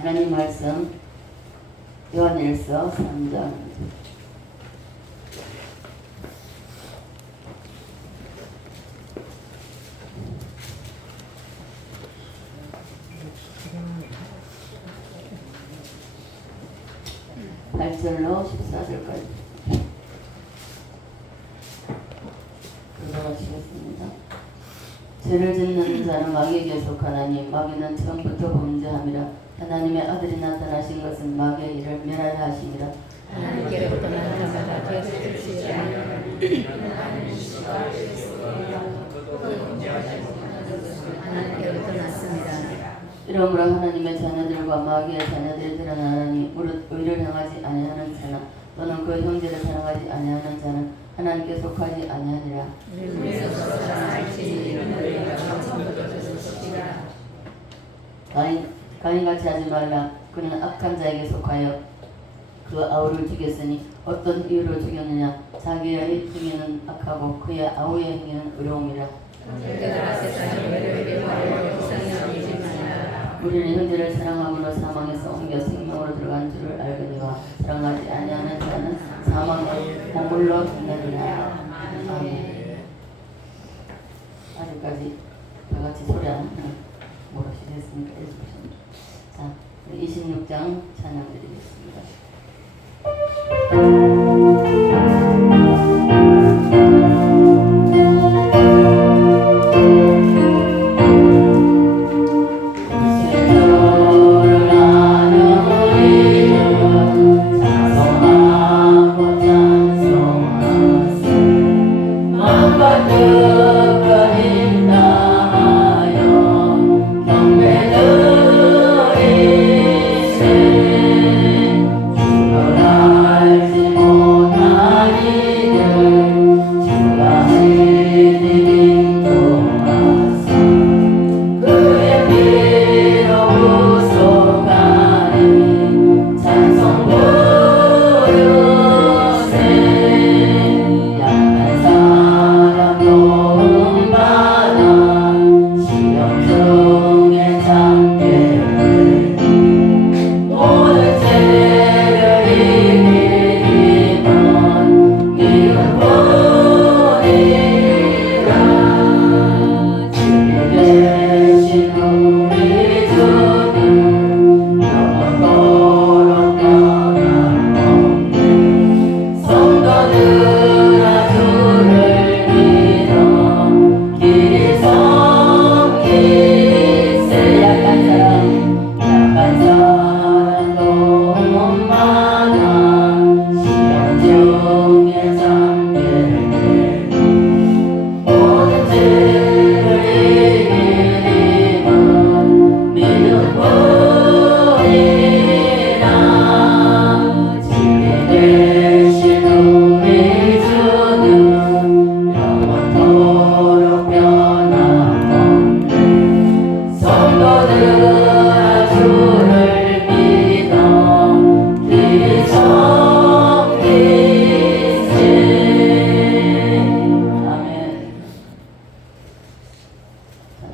하나님 말씀 요한일서 3장 8절로 14절까지 읽어보시겠습니다. 죄를 짓는 자는 마귀에게 속하나니 마귀는 처음부터 범죄함이라. 하나님의 아들이 나타나신 것은 마귀의 일을 멸하려 하심이라. 하나님께로부터 나타나사 되었을지라. 하나님께로부터 났습니다. 이러므로 하나님의 자녀들과 마귀의 자녀들이 드러나니 무릇 의를 행하지 아니하는 자나 또는 그 형제를 사랑하지 아니하는 자는 하나님께 속하지 아니하니라. 가인같이 하지 말라. 그는 악한 자에게 속하여 그 아우를 죽였으니 어떤 이유로 죽였느냐. 자기의 행위는 악하고 그의 아우의 행위는 의로움이라. 우리는 형제를 사랑함으로 사망에서 옮겨 생명으로 들어간 줄을 알거니와 사랑하지 아니하는 자는 사망의 보물로 빛나리라. 아멘. 아직까지 다같이 소리 안 하는 뭐라시 됐습니까? 자, 26장 찬양 드리겠습니다.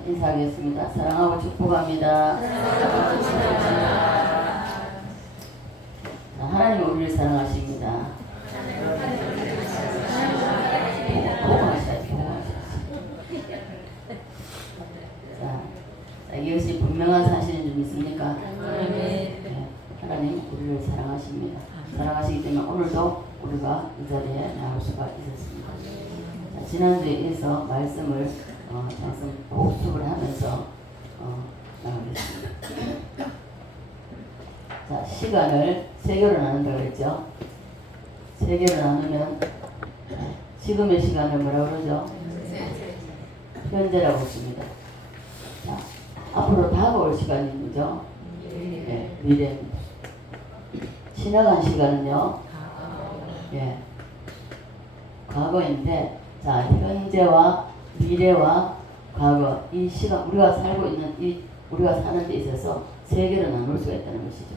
인사하겠습니다. 사랑하고 축복합니다. 하나님은 우리를 사랑하십니다. 자, 이것이 분명한 사실인 줄 믿습니까? 네, 하나님 우리를 사랑하십니다. 사랑하시기 때문에 오늘도 우리가 이 자리에 나올 수가 있었습니다. 자, 지난주에 이어서 말씀을 말씀 복습을 하면서 나가겠습니다. 자, 시간을 세 개로 나눈다고 했죠. 세 개로 나누면 지금의 시간을 뭐라고 그러죠? 현재라고 했습니다. 자, 앞으로 다가올 시간이죠. 네, 미래입니다. 지나간 시간은요, 예, 과거인데, 자, 현재와 미래와 과거, 이 시간, 우리가 살고 있는 우리가 사는 데 있어서 세 개로 나눌 수가 있다는 것이죠.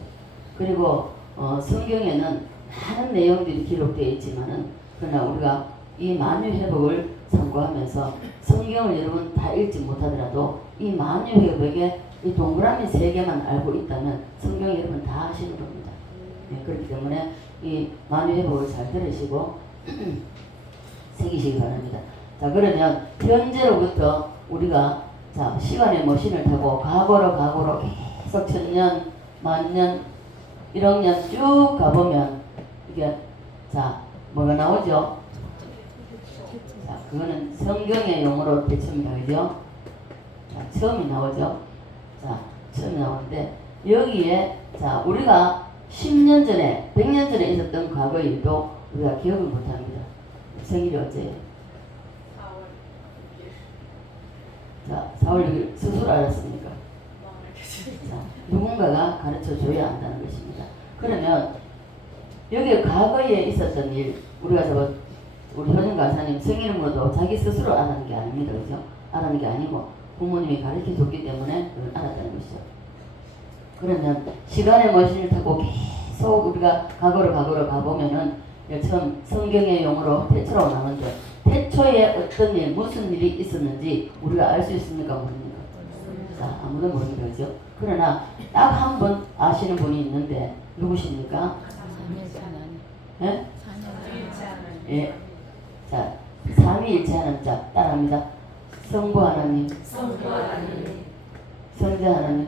그리고 성경에는 많은 내용들이 기록되어 있지만은, 그러나 우리가 이 만유 회복을 참고하면서 성경을 여러분 다 읽지 못하더라도 이 만유회복에 이 동그라미 3개만 알고 있다면 성경 여러분 다 아시는 겁니다. 네, 그렇기 때문에 이 만유회복을 잘 들으시고 새기시기 바랍니다. 자, 그러면 현재로부터 우리가 자 시간의 머신을 타고 과거로 계속 1000년, 만년, 1억년 쭉 가보면 이게 자 뭐가 나오죠? 자 그거는 성경의 용어로 대처입니다. 그죠? 자 처음이 나오죠? 자 처음이 나오는데 여기에 자 우리가 10년 전에 100년 전에 있었던 과거 일도 우리가 기억을 못합니다. 생일이 어째요? 자 4월 6일 스스로 알았습니까? 자, 누군가가 가르쳐 줘야 한다는 것입니다. 그러면 여기 과거에 있었던 일 우리가 우리 효정 간사님 생일으로도 자기 스스로 알아는 게 아닙니다. 그죠? 알아는 게 아니고 부모님이 가르쳐 줬기 때문에 그걸 알았다는 것이죠. 그러면 시간의 머신을 타고 계속 우리가 과거로 가보면은 처음 성경의 용어로 태초라고 나오는데 태초에 어떤 일 무슨 일이 있었는지 우리가 알 수 있습니까? 모릅니까? 자 아무도 모릅니다. 그죠? 그러나 딱 한 번 아시는 분이 있는데 누구십니까? 예? 예. 자, 삼위일체하는 자 따라합니다. 성부 하나님, 성자 하나님,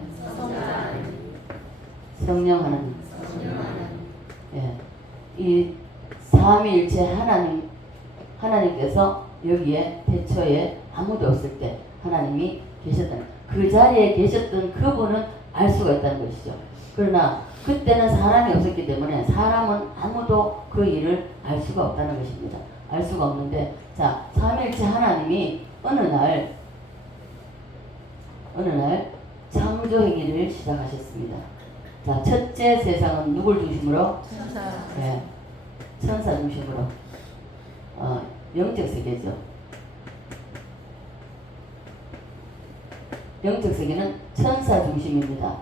성령 하나님. 예. 이 삼위일체 하나님께서 여기에 태초에 아무도 없을 때 하나님이 계셨다는 그 자리에 계셨던 그분은 알 수가 있다는 것이죠. 그러나 그때는 사람이 없었기 때문에 사람은 아무도 그 일을 알 수가 없다는 것입니다. 알 수가 없는데 자 삼위일체 하나님이 어느 날 창조 행위를 시작하셨습니다. 자 첫째 세상은 누굴 중심으로? 네, 천사 중심으로 영적 세계죠. 영적 세계는 천사 중심입니다.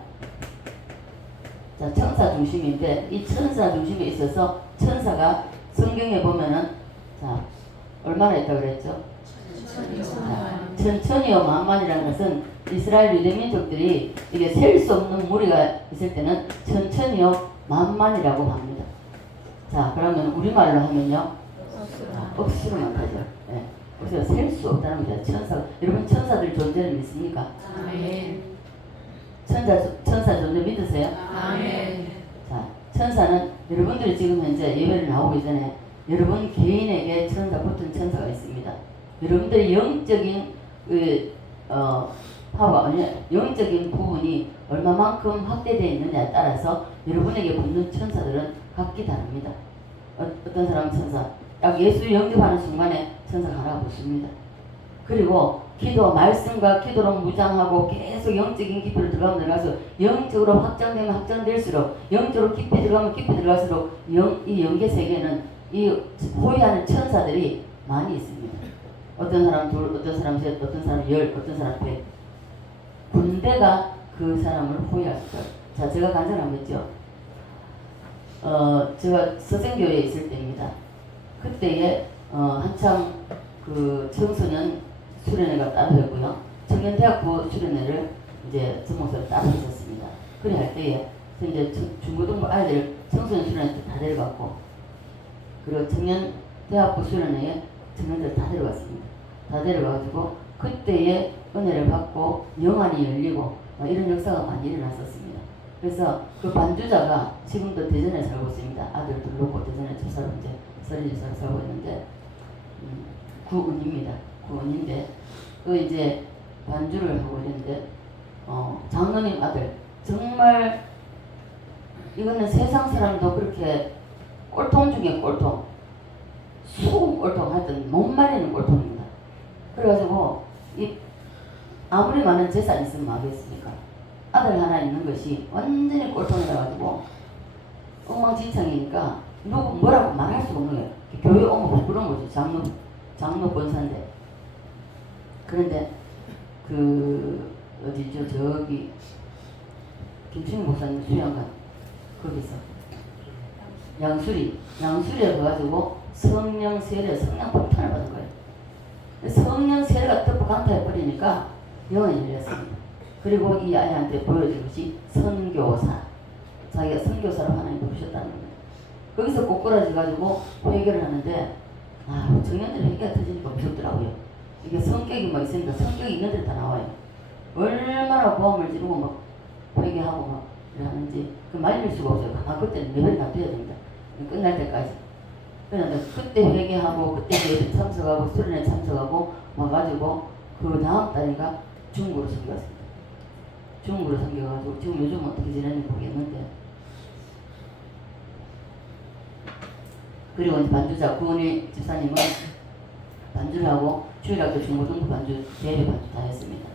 자, 천사 중심인데 이 천사 중심에 있어서 천사가 성경에 보면은 자 얼마나 있다고 그랬죠? 천천히요 만만이라는 것은 이스라엘 유대민족들이 이게 셀 수 없는 무리가 있을 때는 천천히요 만만이라고 합니다. 자 그러면 우리말로 하면요 억수로 많다죠. 네. 그래서 셀 수 없다는 거죠. 천사 여러분 천사들 존재를 믿습니까? 아멘. 천사 존재 믿으세요? 아멘. 자 천사는 여러분들이 지금 현재 예배를 나오기 전에 여러분 개인에게 천사 붙은 천사가 있습니다. 여러분들의 영적인 파워, 영적인 부분이 얼마만큼 확대되어 있느냐에 따라서 여러분에게 붙는 천사들은 각기 다릅니다. 어떤 사람은 천사, 딱 예수 영접하는 순간에 천사가 하나 붙습니다. 그리고 기도, 말씀과 기도로 무장하고 계속 영적인 깊이로 들어가서 영적으로 확장되면 확장될수록 영적으로 깊이 들어가면 깊이 들어갈수록 이 영계 세계는 이 호위하는 천사들이 많이 있습니다. 어떤 사람 둘, 어떤 사람 셋, 어떤 사람 10, 어떤 사람 100. 군대가 그 사람을 호위할 거예요. 자, 제가 간증을 했죠. 제가 서생교회에 있을 때입니다. 그때에 한창 그 청소년 수련회가 따로 했고요. 청년대학부 수련회를 이제 전목사로 따로 했었습니다. 그래 할 때에 이제 중고등부 아이들 청소년 수련회 다 데려갔고 그리고 청년대학부 수련회에 청년들 다 데려갔습니다. 다 데려가지고 그때에 은혜를 받고 영안이 열리고 이런 역사가 많이 일어났었습니다. 그래서 그 반주자가 지금도 대전에 살고 있습니다. 아들 둘 놓고 대전에 주사로 이제 32살 살고 있는데 구은입니다. 구은인데 그 이제 반주를 하고 있는데 장로님 아들 정말 이거는 세상 사람도 그렇게 꼴통 중에 꼴통 수금 꼴통 하여튼 못 말리는 꼴통입니다. 그래가지고 이 아무리 많은 재산이 있으면 뭐하겠습니까? 아들 하나 있는 것이 완전히 꼴통이라 가지고 엉망진창이니까 누구 뭐라고 말할 수가 없는 거예요. 교회 오면 부끄러운 거죠. 장로 권사인데. 그런데 그 어디죠? 저기 김충 목사님 수양관 거기서 양수리에 가가지고 성령 세례 성령 폭탄을 받은 거예요. 성령 세례가 덮어 강타해 버리니까 영이 열렸습니다. 그리고 이 아이한테 보여준 것이 선교사. 자기가 선교사로 하나님 부르셨다는 거예요. 거기서 꼬꾸라져가지고 회개를 하는데 청년들 회개가 터지니까 무섭더라고요. 이게 성격이 뭐 있으니까 성격이 있는 데다 나와요. 얼마나 고함을 지르고 막 회개하고 막 하는지 그 말릴 수가 없어요. 그때는 레벨이 놔둬야 됩니다. 끝날 때까지. 그런데 그때 회개하고 그때 예배 참석하고 수련회 참석하고 와가지고 그 다음 달인가 중국으로 섬겼습니다. 중국으로 섬겨가지고 지금 요즘 어떻게 지내는지 모르겠는데, 그리고 이제 반주자 구은희 집사님은 반주를 하고 주일학교 중고등부 반주 대회 반주 다 했습니다.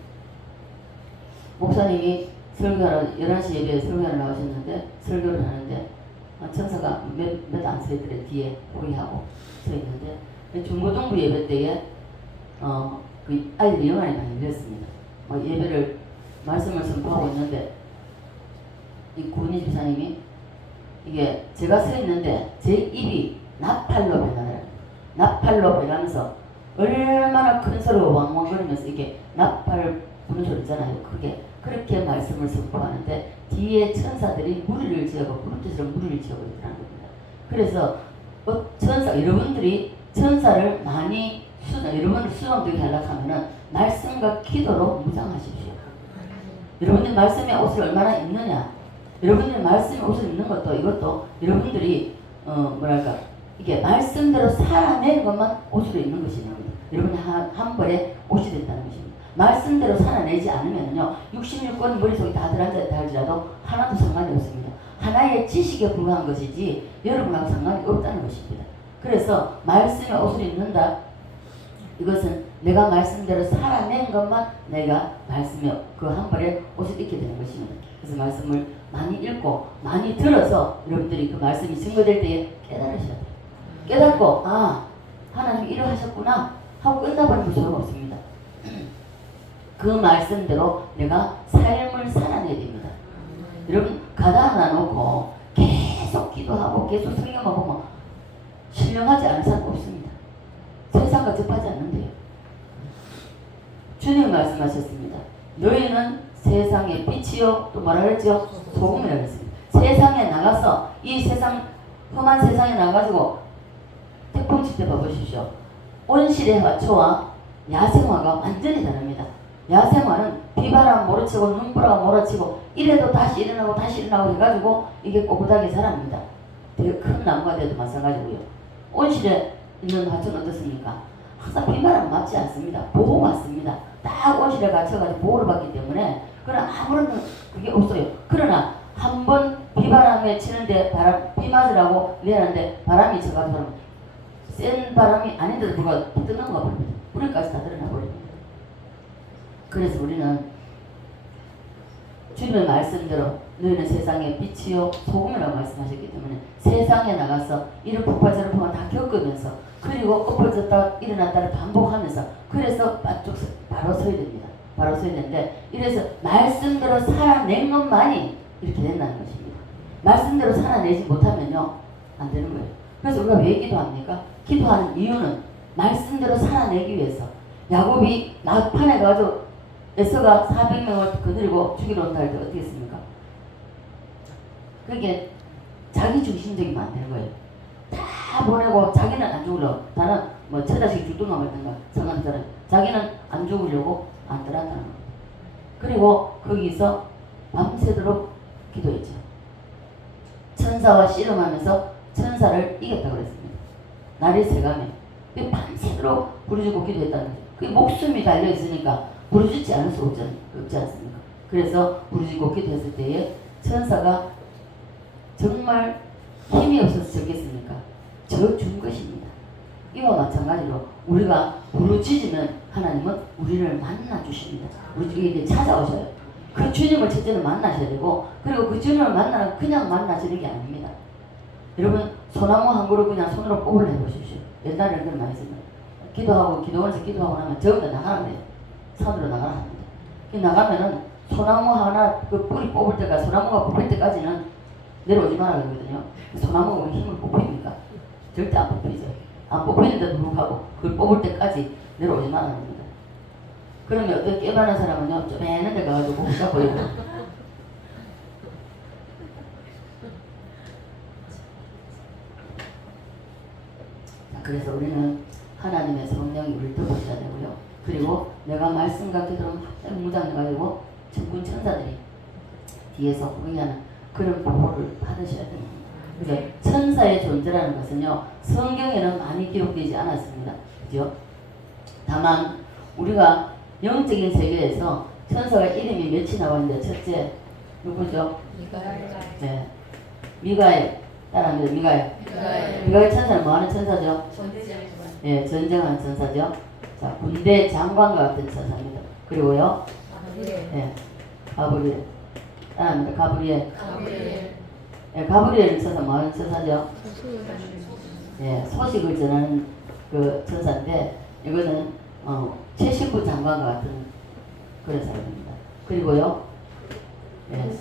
목사님이 설교를 11시 예배에 설교를 나오셨는데 설교를 하는데 천사가 몇 안 서 있더래. 뒤에 호위하고 서 있는데 중고등부 예배 때에 그 아이들이 영안이 많이 열렸습니다. 예배를 말씀을 선포하고 있는데 이 구은희 집사님이 이게 제가 서 있는데 제 입이 나팔로 변하더라. 나팔로 변하면서 얼마나 큰 소리로 왕왕거리면서 이게 나팔 부는 소리 있잖아요. 그렇게 말씀을 선포하는데 뒤에 천사들이 무리를 지어고 부름뜻으로 무리를 지어고 있더라는 겁니다. 그래서 여러분들이 천사를 많이 여러분을 수동되게 하려고 하면은 말씀과 기도로 무장하십시오. 여러분들 말씀의 옷을 얼마나 입느냐, 여러분들 말씀의 옷을 입는 것도 이것도 여러분들이 이게 말씀대로 살아낸 것만 옷으로 입는 것이냐. 여러분이 한 벌에 옷이 됐다는 것입니다. 말씀대로 살아내지 않으면요 66권 머릿속에 다 들어앉아 할지라도 하나도 상관이 없습니다. 하나의 지식에 불과한 것이지 여러분하고 상관이 없다는 것입니다. 그래서 말씀의 옷을 입는다. 이것은 내가 말씀대로 살아낸 것만 내가 말씀의 그 한 벌에 옷을 입게 되는 것입니다. 그래서 말씀을 많이 읽고 많이 들어서 여러분들이 그 말씀이 증거될 때에 깨달으셔야 돼요. 깨닫고 하나님이 이러하셨구나 하고 끝나버리면 소용없습니다. 그 말씀대로 내가 삶을 살아내야 됩니다. 여러분 가다 하나 놓고 계속 기도하고 계속 성경만 보면 신령하지 않은 사람 없습니다. 세상과 접하지 않는데요. 주님 말씀하셨습니다. 너희는 세상의 빛이요 또 뭐라 그랬죠? 소금이라고 했습니다. 세상에 나가서 이 세상 험한 세상에 나가지고 태풍칠 때 봐보십시오. 온실의 화초와 야생화가 완전히 다릅니다. 야생화는 비바람 몰아치고 눈보라가 몰아치고 이래도 다시 일어나고 다시 일어나고 해가지고 이게 꼿꼿하게 자랍니다. 되게 큰 나무가 돼도 마찬가지고요. 온실에 있는 화초는 어떻습니까? 항상 비바람 맞지 않습니다. 보호 맞습니다. 딱 온실에 갇혀가지고 보호를 받기 때문에 그러나 아무런 그게 없어요. 그러나 한번 비바람에 치는데 비 맞으라고 내는데 바람이 쳐가지고 센 바람이 아닌데도 불구하고 뜯어넘어가 버립니다. 뿌리까지 다 드러나 버립니다. 그래서 우리는 주님의 말씀대로 너희는 세상의 빛이요 소금이라고 말씀하셨기 때문에 세상에 나가서 이런 폭발저런 폭발 다 겪으면서 그리고 엎어졌다 일어났다를 반복하면서 그래서 바로 서야 됩니다. 바로 서야 되는데 이래서 말씀대로 살아낸 것만이 이렇게 된다는 것입니다. 말씀대로 살아내지 못하면요 안 되는 거예요. 그래서 우리가 왜 기도합니까? 기도하는 이유는 말씀대로 살아내기 위해서. 야곱이 막판에 가서 에서가 400명을 거느리고 죽이러 온다 할 때 어떻게 했습니까? 그게 자기 중심적이면 안 되는 거예요. 다 보내고 자기는 안 죽으려고. 나는 뭐 처자식 죽든가 말든가 상관없잖아요. 자기는 안 죽으려고 안 떠났다는 거예요. 그리고 거기서 밤새도록 기도했죠. 천사와 씨름하면서 천사를 이겼다고 그랬습니다. 날이 새가며 밤새도록 부르짖고 기도했다는 거죠. 그게 목숨이 달려있으니까 부르짖지 않을 수 없지 않습니까? 그래서 부르짖고 기도했을 때에 천사가 정말 힘이 없어서 적겠습니까? 져준 것입니다. 이와 마찬가지로 우리가 부르짖으면 하나님은 우리를 만나 주십니다. 우리에게 찾아오셔요. 그 주님을 첫째는 만나셔야 되고 그리고 그 주님을 만나는 그냥 만나시는 게 아닙니다. 여러분 소나무 한 그루 그냥 손으로 뽑으려 해보십시오. 옛날에는 그런 많이 했습니다. 기도하고 기도원에서 기도하고 나면 저기다 나가라 그래요. 산으로 나가라 합니다. 나가면은 소나무 하나 그 뿌리 뽑을 때까지 소나무가 뽑힐 때까지는 내려오지 마라 그러거든요. 소나무가 힘을 뽑힙니까? 절대 안 뽑히죠. 안 뽑히는데도 불구하고 그걸 뽑을 때까지 내려오지 마라 합니다. 그러면 어떤 깨바는 사람은요, 좀 애는 데 가가지고 못 잡고 있고. 그래서 우리는 하나님의 성령이 우리를 덮으셔야 되고요. 그리고 내가 말씀과 기도를 무장해가지고 천군 천사들이 뒤에서 호위하는 그런 보호를 받으셔야 됩니다. 그래서 천사의 존재라는 것은요, 성경에는 많이 기록되지 않았습니다. 그죠? 다만 우리가 영적인 세계에서 천사가 이름이 몇이 나와 있는데, 첫째 누구죠? 네, 미가엘. 따라합니다. 미가엘 천사는 뭐하는 천사죠? 예, 전쟁하는 천사죠. 자, 군대 장관과 같은 천사입니다. 그리고요, 예, 가브리엘. 따라합니다. 가브리엘. 예, 가브리엘은 천사 뭐하는 천사죠? 예, 소식을 전하는 그 천사인데, 이거는 최신부 장관과 같은 그런 사람입니다. 그리고요, 예,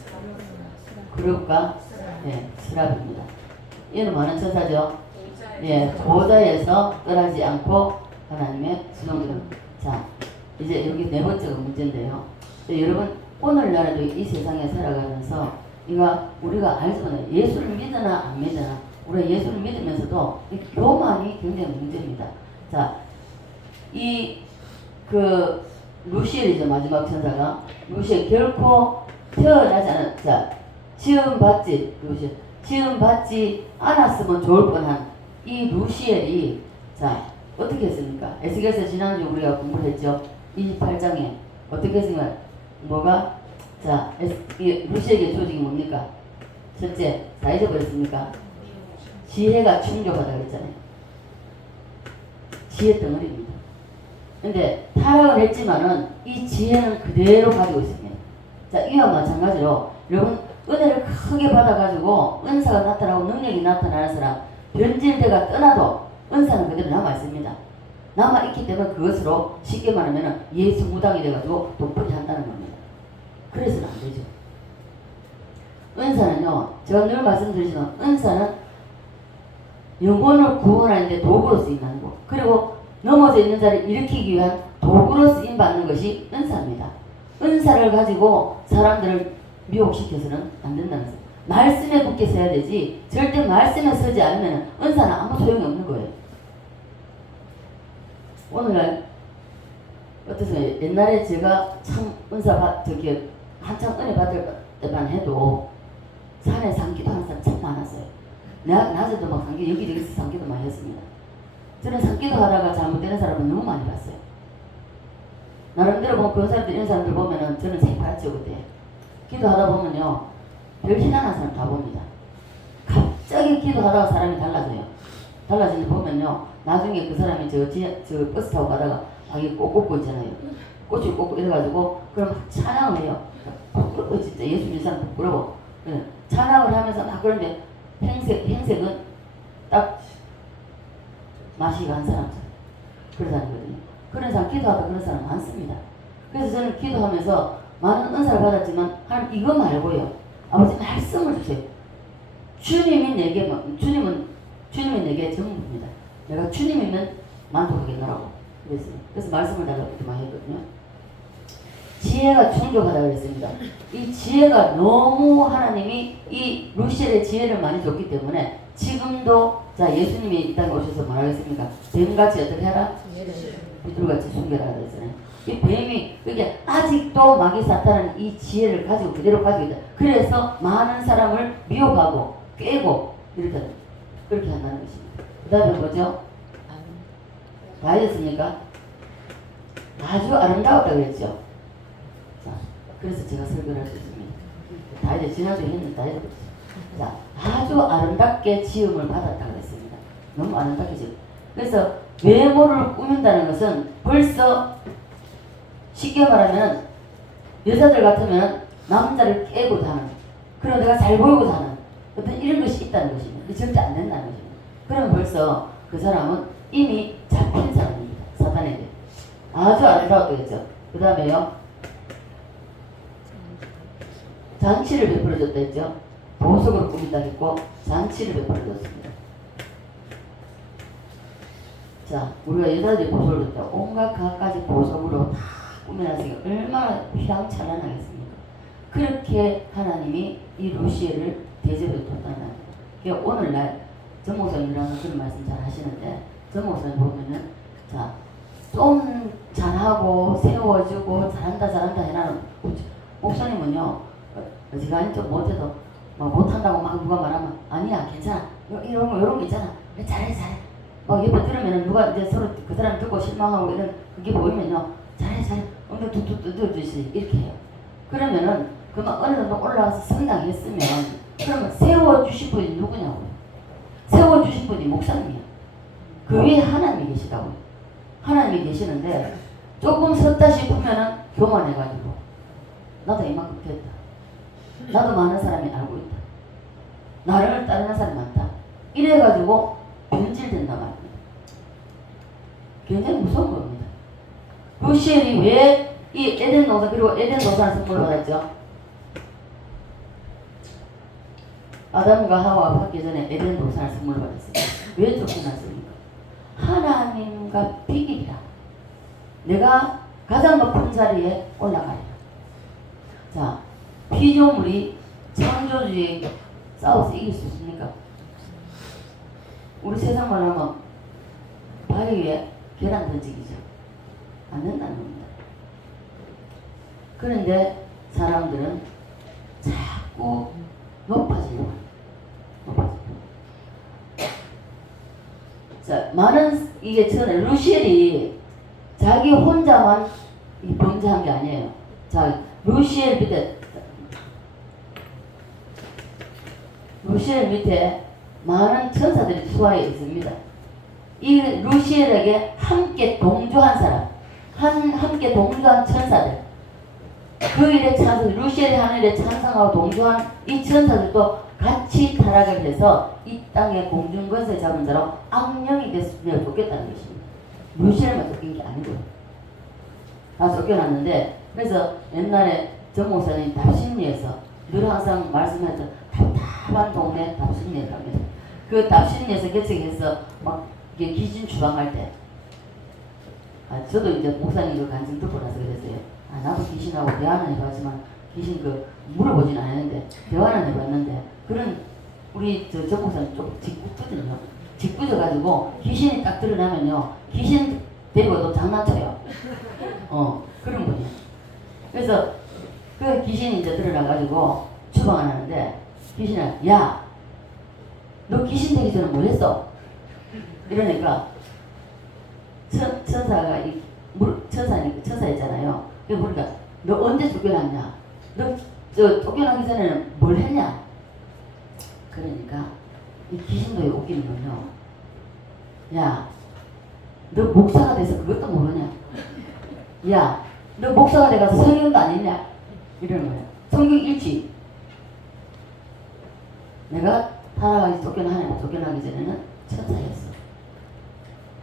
그룹과 예, 스랍입니다. 얘는 뭐하는 천사죠? 예, 보좌에서 떠나지 않고 하나님의 수동으로. 자, 이제 여기 네 번째가 문제인데요. 여러분, 오늘날에도 이 세상에 살아가면서 우리가 알지만 예수를 믿으나 안 믿으나 우리가 예수를 믿으면서도 이 교만이 굉장히 문제입니다. 자, 루시엘이죠. 마지막 천사가. 루시엘 결코 태어나지 않은, 자, 지음 받지 않았으면 좋을 뻔한 이 루시엘이, 자, 어떻게 했습니까? 에스겔서 지난주 우리가 공부를 했죠. 28장에 어떻게 했습니까? 뭐가? 자, 루시엘의 조직이 뭡니까? 첫째, 다 잊어버렸습니까? 지혜가 충족하다 그랬잖아요. 지혜 덩어리입니다. 근데 타락을 했지만은 이 지혜는 그대로 가지고 있습니다. 자, 이와 마찬가지로 여러분, 은혜를 크게 받아가지고 은사가 나타나고 능력이 나타나는 사람, 변질대가 떠나도 은사는 그대로 남아있습니다. 남아있기 때문에 그것으로 쉽게 말하면 예수 무당이 돼가지고 돈벌이 한다는 겁니다. 그래서는 안 되죠. 은사는요, 제가 늘 말씀드리지만 은사는 영혼을 구원하는데 도구로 쓰인다는 거, 그리고 넘어져 있는 자를 일으키기 위한 도구로 쓰임받는 것이 은사입니다. 은사를 가지고 사람들을 미혹시켜서는 안 된다는 거예요. 말씀에 붙게 서야 되지, 절대 말씀에 서지 않으면 은사는 아무 소용이 없는 거예요. 오늘날 어떠세요? 옛날에 제가 참 한참 은혜 받을 때만 해도 산에 산기도 하는 사람 참 많았어요. 낮에도 막 산기, 여기저기서 산기도 많이 했습니다. 저는 산기도 하다가 잘못되는 사람은 너무 많이 봤어요. 나름대로 보면 그런 사람들, 이런 사람들 보면은 저는 새파랗죠, 그때. 기도하다 보면요, 별 희난한 사람 다 봅니다. 갑자기 기도하다가 사람이 달라져요. 달라지는 보면요, 나중에 그 사람이 저 버스 타고 가다가 자기 꽃 꽂고 있잖아요. 꽃을 꽂고 이래가지고 그럼 찬양을 해요. 부끄러워, 진짜 예수 믿는 사람 부끄러워. 찬양을 하면서 막 그런데 행색은 딱 맛이 간 사람처럼 그런 사람이거든요. 그런 사람, 기도하다 그런 사람 많습니다. 그래서 저는 기도하면서 많은 은사를 받았지만 하나님 이거 말고요, 아버지 말씀을 주세요. 주님이 내게 전부입니다. 내가 주님이면 만족하겠노라고 그랬어요. 그래서 말씀을 달라고 이렇게 많이 했거든요. 지혜가 충족하다 그랬습니다. 이 지혜가 너무 하나님이 이 루시엘의 지혜를 많이 줬기 때문에 지금도, 자, 예수님이 이 땅에 오셔서 뭐라고 했습니까? 뱀같이 어떻게 하라? 비둘같이 숨겨라 그랬잖아요. 이 뱀이, 그게 아직도 마귀 사탄은 이 지혜를 가지고 그대로 가지고 있다. 그래서 많은 사람을 미혹하고 꿰고 그렇게 한다는 것입니다. 그 다음에 뭐죠? 다 잊었습니까? 아주 아름다웠다 그랬죠. 자, 그래서 제가 설교를 할 수 있습니다. 다 이제 지난주에 했는데 다 잊어버렸어요. 자, 아주 아름답게 지음을 받았다 그랬습니다. 너무 아름답게 지음. 그래서 외모를 꾸민다는 것은 벌써 쉽게 말하면 여자들 같으면 남자를 깨고 하는, 그런 내가 잘 보이고 사는 어떤 이런 것이 있다는 것입니다. 절대 안 된다는 것입니다. 그러면 벌써 그 사람은 이미 잡힌 사람입니다. 사탄에게. 아주 아름다웠겠죠. 그 다음에요, 잔치를 베풀어줬다 했죠. 보석으로 꾸민다 했고 잔치를 베풀어줬습니다. 자, 우리가 여자들이 보석을 줬다. 온갖 갖가지 보석으로 다 꾸며놨으니까 얼마나 휘황찬란하겠습니까? 그렇게 하나님이 이 루시엘을 대접해 줬다는 거예요. 오늘날 전 목사님이랑 그런 말씀 잘 하시는데, 전 목사님 보면은 자, 좀 잘하고 세워주고 잘한다 해나는 목사님은요, 어지간히 좀 못해도 뭐 못한다고 막 누가 말하면 아니야 괜찮아 이런 거 있잖아 잘해 막 옆에 들으면 누가 이제 서로 그 사람 듣고 실망하고 이런 그게 보이면요 잘해 엉덩이 툭툭 두드려주시 이렇게 해요. 그러면은 그만 어느 정도 올라가서 성장했으면 그러면 세워주실 분이 누구냐고요. 세워주실 분이 목사님이에요. 그 위에 하나님이 계시다고요. 하나님이 계시는데 조금 섰다 싶으면은 교만해가지고 나도 이만큼 됐다. 나도 많은 사람이 알고 있다. 나를 따르는 사람이 많다. 이래가지고 변질된단 말입니다. 굉장히 무서운 겁니다. 루시엘이 왜 이 에덴 동산 그리고 에덴 동산을 선물로 받았죠? 아담과 하와가 받기 전에 에덴 동산을 선물로 받았습니다. 왜 쫓겨났습니까? 하나님과 비기리라. 내가 가장 높은 자리에 올라가리라. 자, 피조물이 창조주의 싸워서 이길 수 있습니까? 우리 세상 말로 하면 바위 위에 계란 던지기죠. 안 된다는 겁니다. 그런데 사람들은 자꾸 높아지려고 합니다. 자, 많은 이게 전에 루시엘이 자기 혼자만 범죄한 게 아니에요. 자, 루시엘 밑에 많은 천사들이 수하에 있습니다. 이 루시엘에게 함께 동조한 사람, 함께 동조한 천사들, 그 일에 루시엘이 하는 일에 찬성하고 동조한 이 천사들도 같이 타락을 해서 이 땅에 공중권세 잡은 자로 악령이 됐으면 쫓겼다는 것입니다. 루시엘만 쫓긴 게 아니고요. 다 쫓겨났는데, 그래서 옛날에 전 목사님 답심리에서 늘 항상 말씀했던 답답한 동네 답심리에 갑니다. 그 답심리에서 개척해서 막 이게 귀신 추방할 때, 저도 이제 목사님 그 간증 듣고 나서 그랬어요. 나도 귀신하고 대화는 해봤지만 귀신 물어보진 않았는데 대화는 해봤는데 그런 우리 전 목사님 좀 짓궂거든요. 짓궂어가지고 귀신이 딱 드러나면요 귀신 데리고 또 장난쳐요. 그런 분이에요. 그래서 그 귀신이 이제 드러나가지고 추방을 하는데 귀신은 야, 너 귀신 되기 전에 뭐 했어? 이러니까 천사가 천사였잖아요. 그러니까 너 언제 쫓겨났냐? 너 쫓겨나기 전에는 뭘 했냐? 그러니까 이 귀신도에 웃기는 건요. 야, 너 목사가 돼서 그것도 모르냐? 야, 너 목사가 돼가서 성경도 안 읽냐? 이러는 거예요. 성경 읽지? 내가 타락하기 쫓겨나기 전에는 천사였어.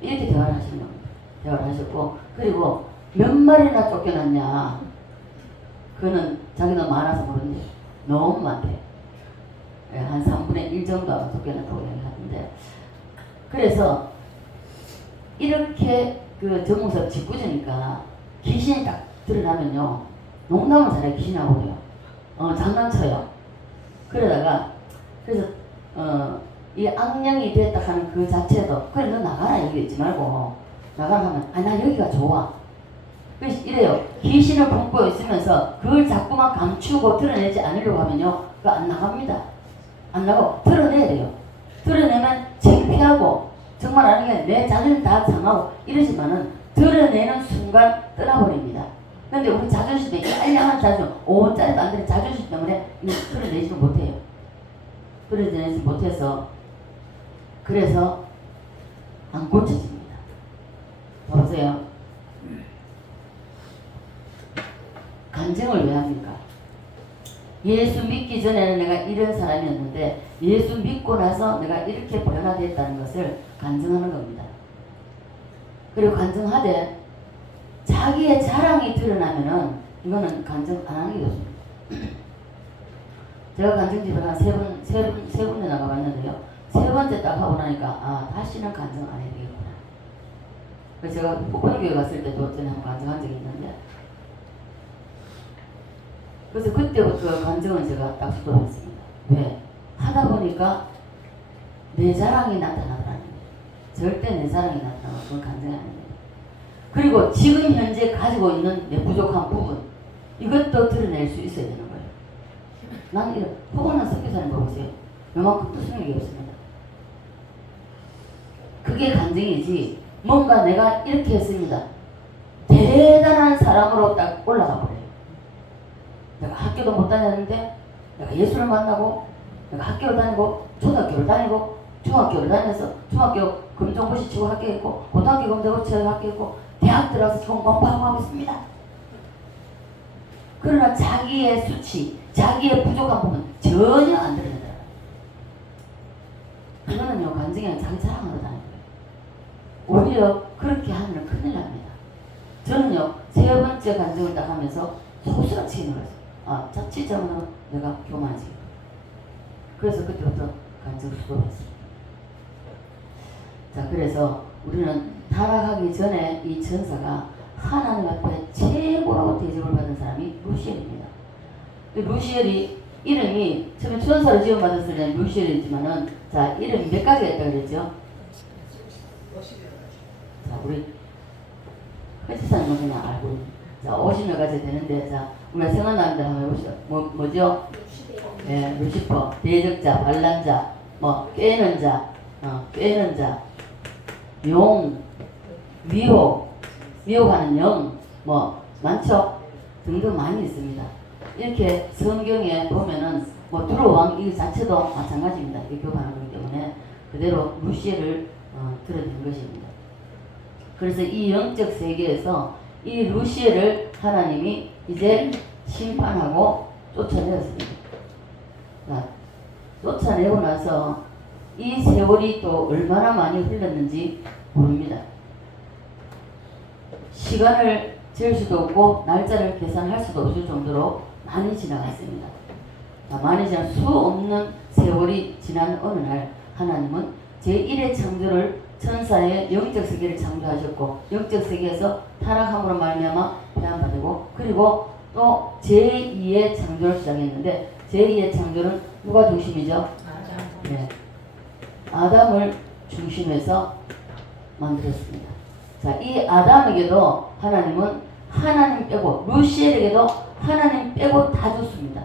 이렇게 대화를 하시는 겁니다. 대화를 하셨고, 그리고 몇 마리나 쫓겨났냐? 그는 자기는 많아서 모르는데 너무 많대. 한 3분의 1 정도 쫓겨났다고 얘기하는데, 그래서 이렇게 전문서 짓궂으니까 귀신이 딱 드러나면요 농담을 잘해. 귀신하고요 장난쳐요. 그러다가 그래서 이 악령이 됐다 하는 그 자체도 그래 너 나가라 얘기 있지 말고 나가라 하면 나 여기가 좋아. 그래서 이래요. 귀신을 품고 있으면서 그걸 자꾸만 감추고 드러내지 않으려고 하면요 그거 안 나갑니다. 안 나가고 드러내야 돼요. 드러내면 창피하고 정말 아는 게 내 자존심 다 상하고 이러지만은 드러내는 순간 떠나버립니다. 근데 우리 자존심에 알량한 자존심 5원짜리도 안 되는 자존심 때문에 이거 드러내지도 못해요. 드러내지 못해서 그래서 안 고쳐집니다. 보세요. 간증을 왜 합니까? 예수 믿기 전에는 내가 이런 사람이었는데 예수 믿고 나서 내가 이렇게 변화됐다는 것을 간증하는 겁니다. 그리고 간증하되 자기의 자랑이 드러나면은 이거는 간증 안 하는 게 좋습니다. 제가 간증집을 한 세 군데 나가봤는데요. 세 번째 딱 하고 나니까 다시는 간증 안 해야 되겠구나. 그래서 제가 복권교회 갔을 때도 전에 한번 간증한 적이 있는데 그래서 그때부터 감정은 제가 딱 수도했습니다. 왜? 하다 보니까 내 자랑이 나타나더라는 거예요. 절대 내 자랑이 나타나고 그건 감정이 아닙니다. 그리고 지금 현재 가지고 있는 내 부족한 부분, 이것도 드러낼 수 있어야 되는 거예요. 난 이런 포근한 선교사님 보세요. 요만큼도 수명이 없습니다. 그게 감정이지 뭔가 내가 이렇게 했습니다. 대단한 사람으로 딱 올라가 버려요. 내가 학교도 못 다녔는데 내가 예수를 만나고 내가 학교를 다니고 초등학교를 다니고 중학교를 다녀서 중학교 금정고시 치고 합격했고 고등학교 검정고시 치고 합격했고 대학 들어가서 지금 공부하고 있습니다. 그러나 자기의 수치, 자기의 부족한 부분 전혀 안 드러내더라고요. 그거는요 간증이 아니라 자기 자랑하러 다니는 거예요. 오히려 그렇게 하면 큰일 납니다. 저는요 세 번째 간증을 딱 하면서 소스라치게 놀랐어요. 자칫하면 내가 교만해지겠다. 그래서 그때부터 간증을 수도했습니다. 자, 그래서 우리는 타락하기 전에 이 전사가 하나님 앞에 최고로 대접을 받은 사람이 루시엘입니다. 루시엘이 이름이 처음에 천사로 지원받았을 때는 루시엘이지만은 자 이름이 몇 가지가 있다고 그랬죠? 자 우리 회지사님은 그냥 알고 자 50여 가지 되는데 자 우리가 생각나는 대로 한번 해보시죠. 뭐죠? 예, 루시퍼, 대적자, 반란자, 뭐 꿰는 자, 꿰는 자, 용, 미혹하는 영, 뭐 많죠? 등등 많이 있습니다. 이렇게 성경에 보면은 뭐 두로왕 이 자체도 마찬가지입니다. 이게 교반하는 거기 때문에 그대로 루시엘을 드러낸 것입니다. 그래서 이 영적 세계에서 이 루시엘을 하나님이 이제 심판하고 쫓아내었습니다. 자, 쫓아내고 나서 이 세월이 또 얼마나 많이 흘렀는지 모릅니다. 시간을 잴 수도 없고 날짜를 계산할 수도 없을 정도로 많이 지나갔습니다. 자, 많이 지난 수 없는 세월이 지난 어느 날 하나님은 제1의 창조를 천사의 영적 세계를 창조하셨고 영적 세계에서 타락함으로 말미암아 배반받고 그리고 또 제2의 창조를 시작했는데 제2의 창조는 누가 중심이죠? 네. 아담을 중심에서 만들었습니다. 자, 이 아담에게도 하나님은 하나님 빼고 루시엘에게도 하나님 빼고 다 줬습니다.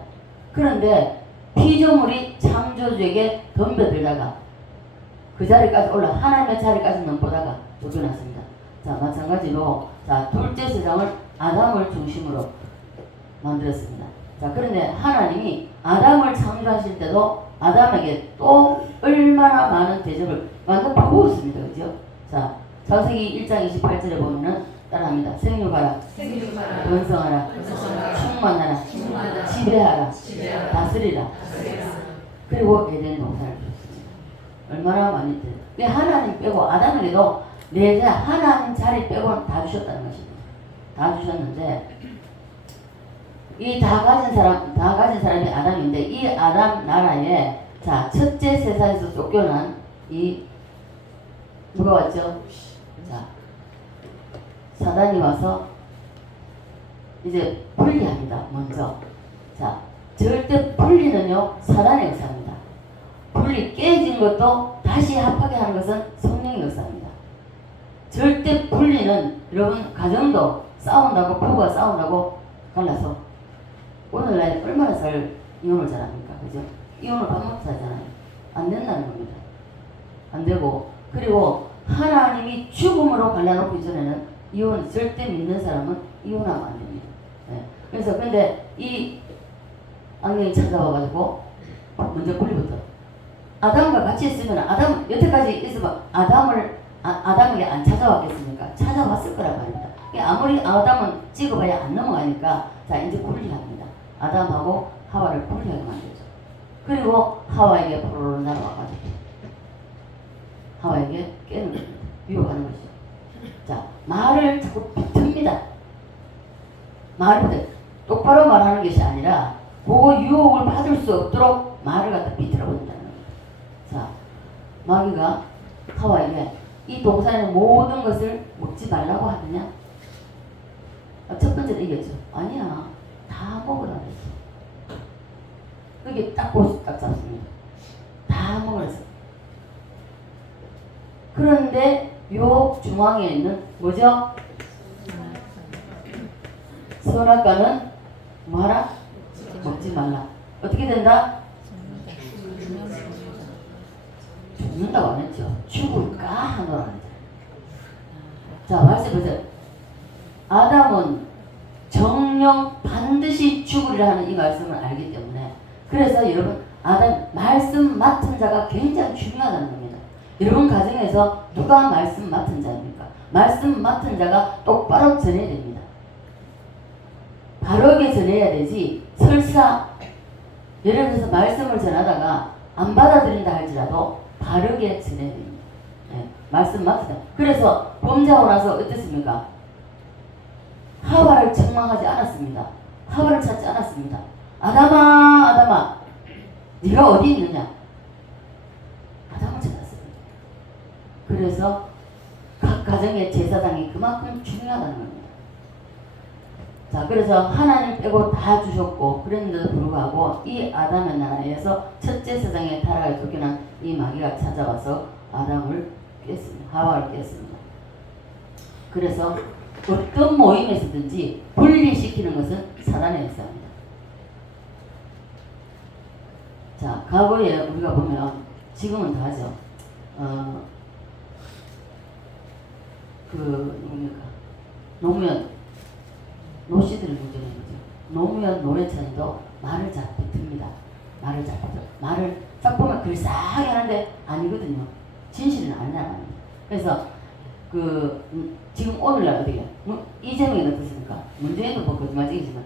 그런데 피조물이 창조주에게 덤벼들다가 그 자리까지 올라 하나님의 자리까지 넘보다가 쫓겨났습니다. 자, 마찬가지로 자 둘째 세상을 아담을 중심으로 만들었습니다. 자, 그런데 하나님이 아담을 창조하실 때도 아담에게 또 얼마나 많은 대접을 완전 부었습니다. 그죠? 자, 창세기 1장 28절에 보면은 따라합니다. 생육하라, 번성하라, 충만하라, 지배하라, 다스리라. 그리고 에덴 동산을 줬습니다. 얼마나 많이 드려요. 왜 하나님 빼고 아담에게도 내 하나님 자리 빼고는 다 주셨다는 것입니다. 다 주셨는데 이 다 가진 사람이 아담인데 이 아담 나라에 자 첫째 세상에서 쫓겨난 이 누가 왔죠? 자 사단이 와서 이제 분리합니다. 먼저 자 절대 분리는요 사단의 역사입니다. 분리 깨진 것도 다시 합하게 하는 것은 성령의 역사입니다. 절대 분리는 여러분 가정도 싸운다고 부부가 싸운다고 갈라서 오늘날 얼마나 잘 이혼을 잘합니까? 그죠? 이혼을 밥 먹고 살잖아요. 안 된다는 겁니다. 안 되고 그리고 하나님이 죽음으로 갈라놓고 이전에는 이혼 절대 믿는 사람은 이혼하면 안 됩니다. 네. 그래서 근데 이 악령이 찾아와가지고 먼저 분리부터 아담과 같이 있으면 아담 여태까지 있으면 아담에게 안 찾아왔겠습니까? 찾아왔을 거란 말입니다. 아무리 아담은 찍어봐야 안 넘어가니까 자 이제 분리합니다. 아담하고 하와를 분리하게 만들죠. 그리고 하와에게 포로로 날아와가지고 하와에게 깨는 겁니다. 유혹하는 것이죠. 자 말을 자꾸 비틉니다. 말을 똑바로 말하는 것이 아니라 그 유혹을 받을 수 없도록 말을 갖다 비틀어 버린다는 겁니다. 자 마귀가 하와에게 이 동산의 모든 것을 먹지 말라고 하느냐? 첫 번째로 이겼죠. 아니야. 다 먹으라 그랬어. 여기 딱 고수 딱 잡습니다. 다 먹어서. 그런데 요 중앙에 있는 뭐죠? 선악과는 뭐하라? 먹지 말라. 어떻게 된다? 죽는다고 안 했죠. 죽을까 하노라 하죠. 자, 말씀 보세요. 아담은 정령 반드시 죽으리라 하는 이 말씀을 알기 때문에, 그래서 여러분 아담 말씀 맡은 자가 굉장히 중요하다는 겁니다. 여러분 가정에서 누가 말씀 맡은 자입니까? 말씀 맡은 자가 똑바로 전해야 됩니다. 바르게 전해야 되지, 설사 예를 들어서 말씀을 전하다가 안 받아들인다 할지라도 바르게 전해야 됩니다. 네, 말씀 맡은 자. 그래서 범죄하고 나서 어땠습니까? 하와를 책망하지 않았습니다. 하와를 찾지 않았습니다. 아담아, 아담아, 네가 어디 있느냐? 아담을 찾았습니다. 그래서 각 가정의 제사장이 그만큼 중요하다는 겁니다. 자, 그래서 하나님 빼고 다 주셨고, 그랬는데도 불구하고 이 아담의 나라에서 첫째 세상에 타락에 쫓겨난 이 마귀가 찾아와서 아담을 깼습니다. 하와를 깼습니다. 그래서 어떤 모임에서든지 분리시키는 것은 사단의 역사입니다. 자, 과거에 우리가 보면, 지금은 다 하죠. 뭡니까? 노무현, 노씨들을 문제는 거죠. 노무현 노회찬이도 말을 잘 뱉습니다. 말을 잘 뱉어. 말을 딱 보면 글싸하게 하는데 아니거든요. 진실은 아니라는 겁니다. 그래서 지금 오늘날 어떻게 이재명이 어떻습니까? 문재인도 뭐 거짓말쟁이지만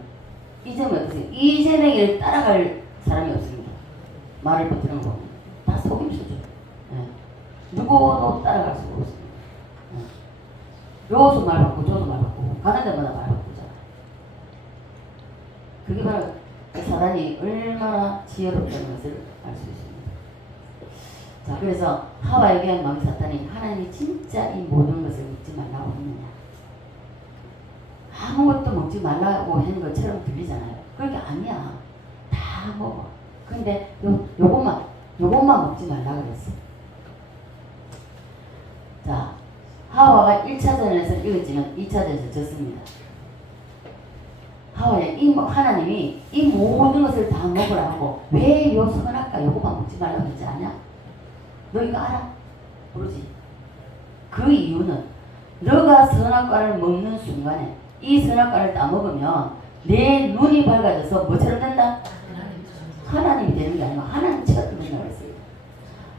이재명이 어떻습니까? 이재명을 따라갈 사람이 없습니다. 말을 뱉는 거 보면 다 속임수죠. 네. 누구도 따라갈 수가 없습니다. 네. 요수 말 바꾸고 저수 말 바꾸고 가는 데마다 말 바꾸잖아요. 그게 바로 사단이 얼마나 지혜롭다는 것을 알 수 있습니다. 자, 그래서 하와에게 마귀 사탄이 하나님이 진짜 이 모든 것을 먹지 말라고 했느냐, 아무것도 먹지 말라고 하는 것처럼 들리잖아요. 그게 아니야. 다 먹어. 근데 요것만 먹지 말라 그랬어. 자, 하와가 1차전에서 이겼지만 2차전에서 졌습니다. 하와에 하나님이 이 모든 것을 다 먹으라 하고 왜 요 선악과 요것만 먹지 말라고 했지 않냐? 너 이거 알아? 모르지? 그 이유는 너가 선악과를 먹는 순간에 이 선악과를 따먹으면 내 눈이 밝아져서 뭐처럼 된다? 하나님이 되는 게 아니고 하나님처럼 된다고 했어요.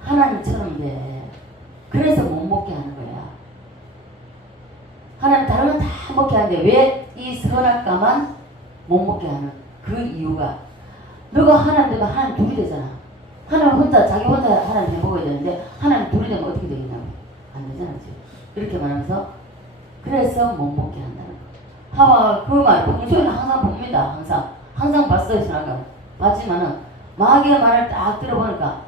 하나님처럼 돼. 그래서 못 먹게 하는 거야. 하나님 다른 건 다 먹게 하는데 왜 이 선악과만 못 먹게 하는 그 이유가, 너가 하나님 되면 하나님 둘이 되잖아. 하나님 혼자 자기 혼자 하나님 해먹어야 되는데 하나님 둘이 되면 어떻게 되겠냐고. 안 되잖아 지금. 이렇게 말하면서 그래서 못 먹게 한다는 거. 하와 그 말 평소에는 항상 봅니다. 항상 봤어요. 선악과 봤지만은 마귀의 말을 딱 들어보니까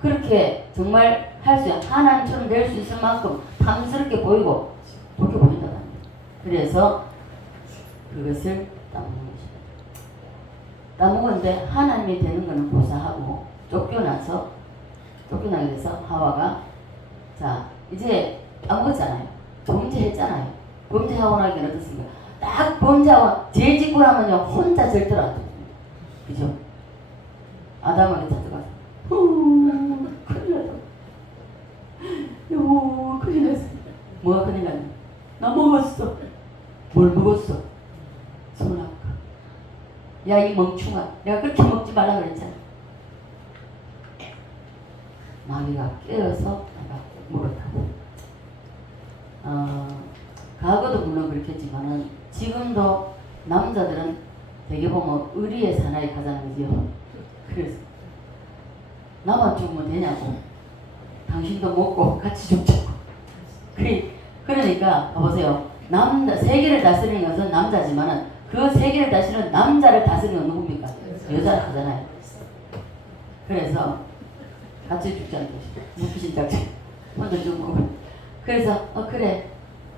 그렇게 정말 할 수 있는, 하나님처럼 될 수 있을 만큼 탐스럽게 보이고 그렇게 보인다는 거예요. 그래서 그것을 따먹는 것입니다. 따먹었는데 하나님이 되는 것은 고사하고 쫓겨나게 돼서 하와가, 자 이제 따먹었잖아요. 범죄했잖아요. 범죄하고 나기는 어떻습니까? 딱 범죄하고 죄 짓고 나면요 혼자 절대로 안 됩니다. 그죠? 아담에게 찾아가서 큰일 났다. 큰일 났어. 뭐가 큰일 났냐? 나 먹었어. 뭘 먹었어? 선악과. 야 이 멍충아, 내가 그렇게 먹지 말라 그랬잖아. 마귀가 깨어서 내가 먹었다고. 과거도 물론 그렇겠지만은 지금도 남자들은 되게 보면 의리의 사나이 가자는 거죠. 그래서 나만 죽으면 되냐고, 당신도 먹고 같이 죽자고. 그러니까 보세요. 세계를 다스리는 것은 남자지만은 그 세계를 다스리는 남자를 다스리는 건 누굽니까? 여자를 하잖아요. 그래서 같이 죽자는 것이죠. 무기신 작전. 혼자 죽고. 그래서 그래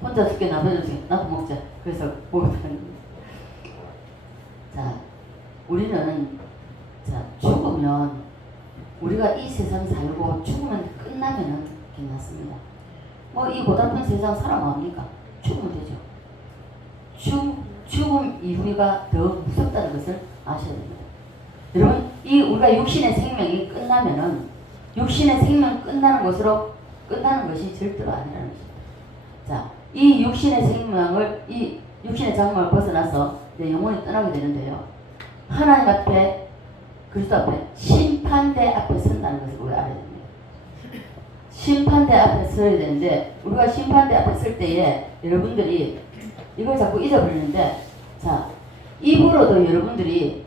혼자 죽게 나눠주세요. 나도 먹자. 그래서 먹었다는 겁니다. 자, 우리는 자 죽어 죽으면 우리가 이 세상 살고 죽으면 끝나면은 괜찮습니다. 뭐 이 고달픈 세상 살아갑니까? 죽으면 되죠. 죽음 이후가 더 무섭다는 것을 아셔야 됩니다. 여러분, 이 우리가 육신의 생명이 끝나면은 육신의 생명 끝나는 것으로 끝나는 것이 절대로 아니라는 것입니다. 자, 이 육신의 생명을 이 육신의 장막을 벗어나서 내 영혼이 떠나게 되는데요. 하나님 앞에 그리스도 앞에 심판대 앞에 선다는 것을 우리가 알아야 됩니다. 심판대 앞에 서야 되는데 우리가 심판대 앞에 설 때에 여러분들이 이걸 자꾸 잊어버리는데 자 입으로도 여러분들이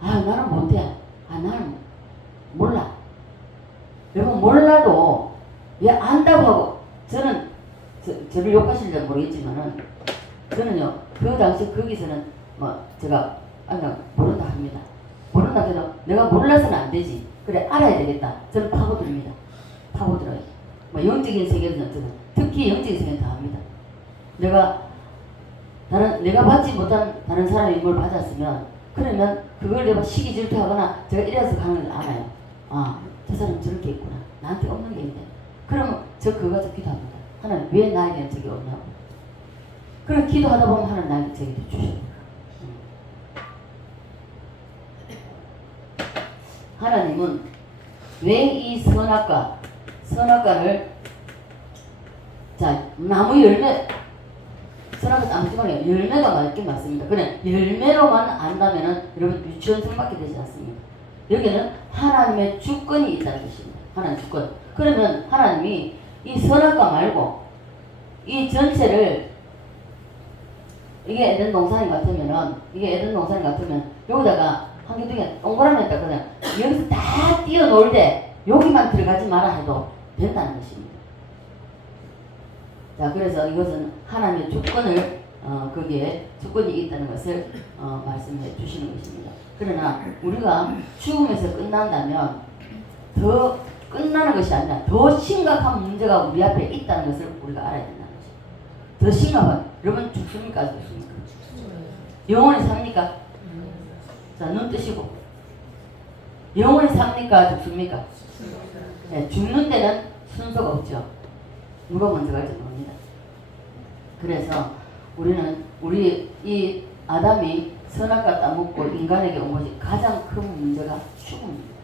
아 나는 못해 나는 몰라 여러분 몰라도 왜 안다고 하고 저는 저를 욕하실지 모르겠지만은 저는요 그 당시 거기서는 뭐 제가 그냥 모른다 합니다. 모른다 해도 내가 몰라서는 안 되지 그래 알아야 되겠다 저는 파고듭니다. 파고들어요. 뭐 영적인 세계는 저는 특히 영적인 세계는 다 합니다. 내가 받지 못한 다른 사람이 뭘 받았으면 그러면 그걸 내가 시기 질투하거나 제가 이래서 가는 걸 알아요. 아, 저 사람 저렇게 있구나. 나한테 없는 게 있네. 그러면 저 그거 가지고 기도합니다. 하나님 왜 나에게는 저게 없냐고. 그럼 기도하다 보면 하나님 나에게 저게 주셔요. 하나님은 왜 이 선악과를 자 나무 열매 선악과 나무지만요 열매가 맞긴 맞습니다. 그냥 열매로만 안다면은 여러분 유치원생밖에 되지 않습니다. 여기는 하나님의 주권이 있다는 것입니다. 하나님 주권. 그러면 하나님이 이 선악과 말고 이 전체를 이게 에덴 동산이 같으면 여기다가 한개중에 동그라미 했다 그냥 여기서 다 뛰어놀 때 여기만 들어가지 마라 해도 된다는 것입니다. 자 그래서 이것은 하나님의 주권을 거기에 주권이 있다는 것을 말씀해 주시는 것입니다. 그러나 우리가 죽음에서 끝난다면 더 끝나는 것이 아니라 더 심각한 문제가 우리 앞에 있다는 것을 우리가 알아야 된다는 것입니다. 더 심각한 여러분 죽습니까? 죽습니까? 영원히 삽니까? 자, 눈 뜨시고 영원히 삽니까? 죽습니까? 네, 죽는 데는 순서가 없죠. 누가 먼저 갈지 모릅니다. 그래서 우리 이 아담이 선악과 따먹고 인간에게 온 것이 가장 큰 문제가 죽음입니다.